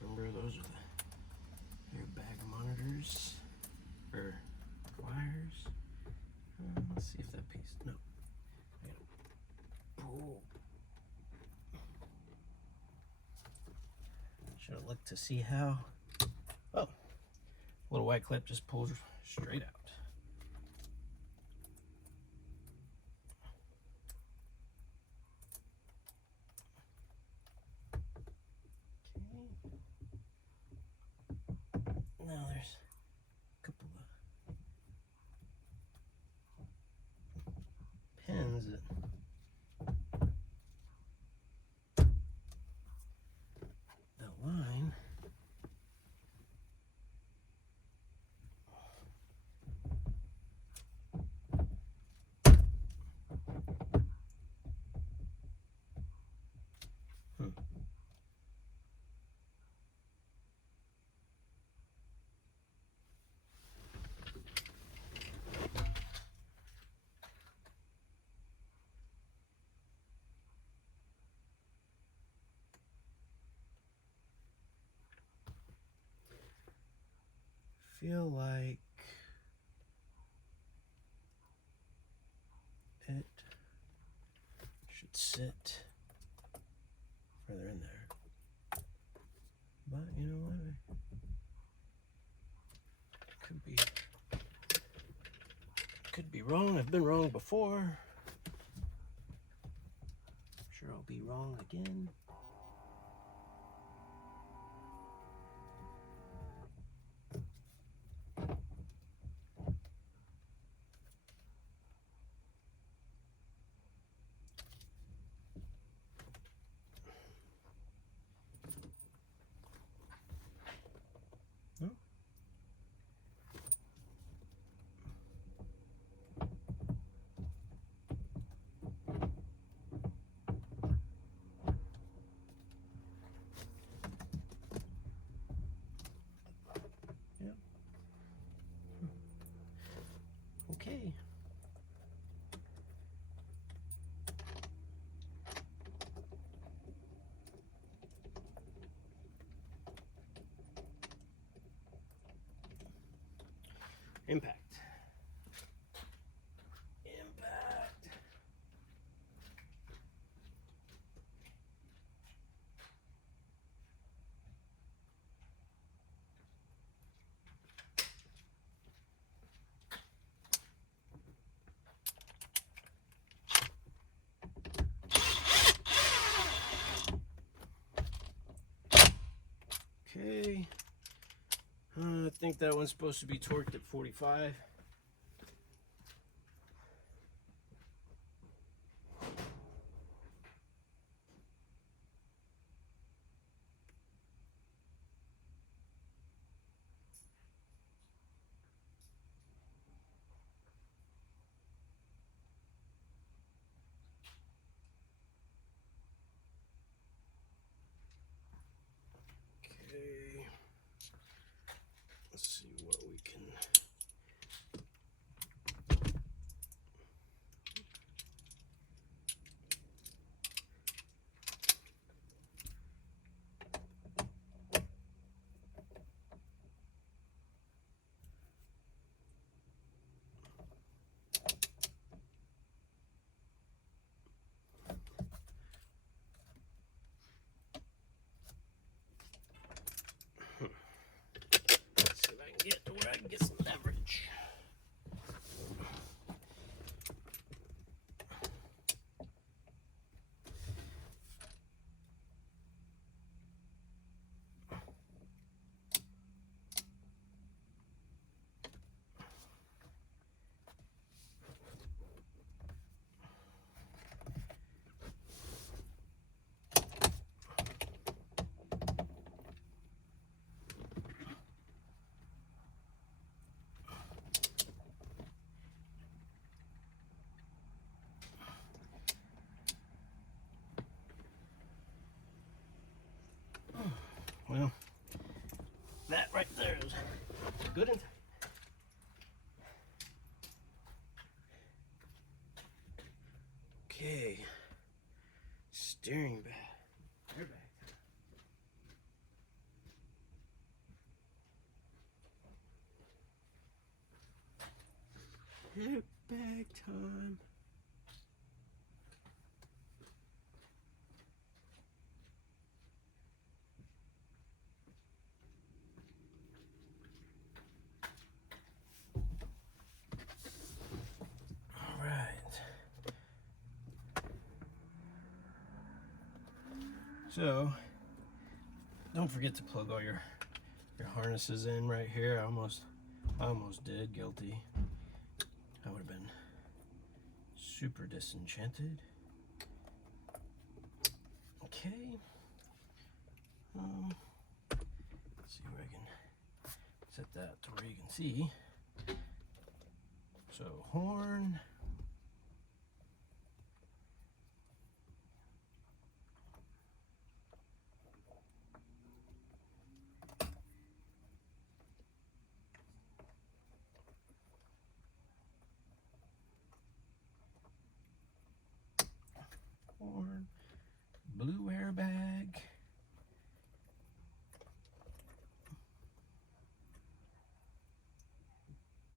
Remember, those are the airbag monitors or wires. Let's see if that piece. No. I gotta pull. Should have looked to see how. Oh, little white clip just pulls straight out. Now there's a couple of pins that line. Feel like it should sit further in there, but you know what? It could be wrong. I've been wrong before. I'm sure I'll be wrong again. No? Yeah. Okay. Impact. Impact. Okay. I think that one's supposed to be torqued at 45. Okay. Let's see what we can. Let's see if I can get to where I can get some leverage. Well, that right there is good and tight. Okay, steering back. Airbag time. All right. So, don't forget to plug all your harnesses in right here. I almost did. Guilty. I would have been super disenchanted. Okay. Let's see where I can set that to where you can see. So horn. Horn. Blue airbag.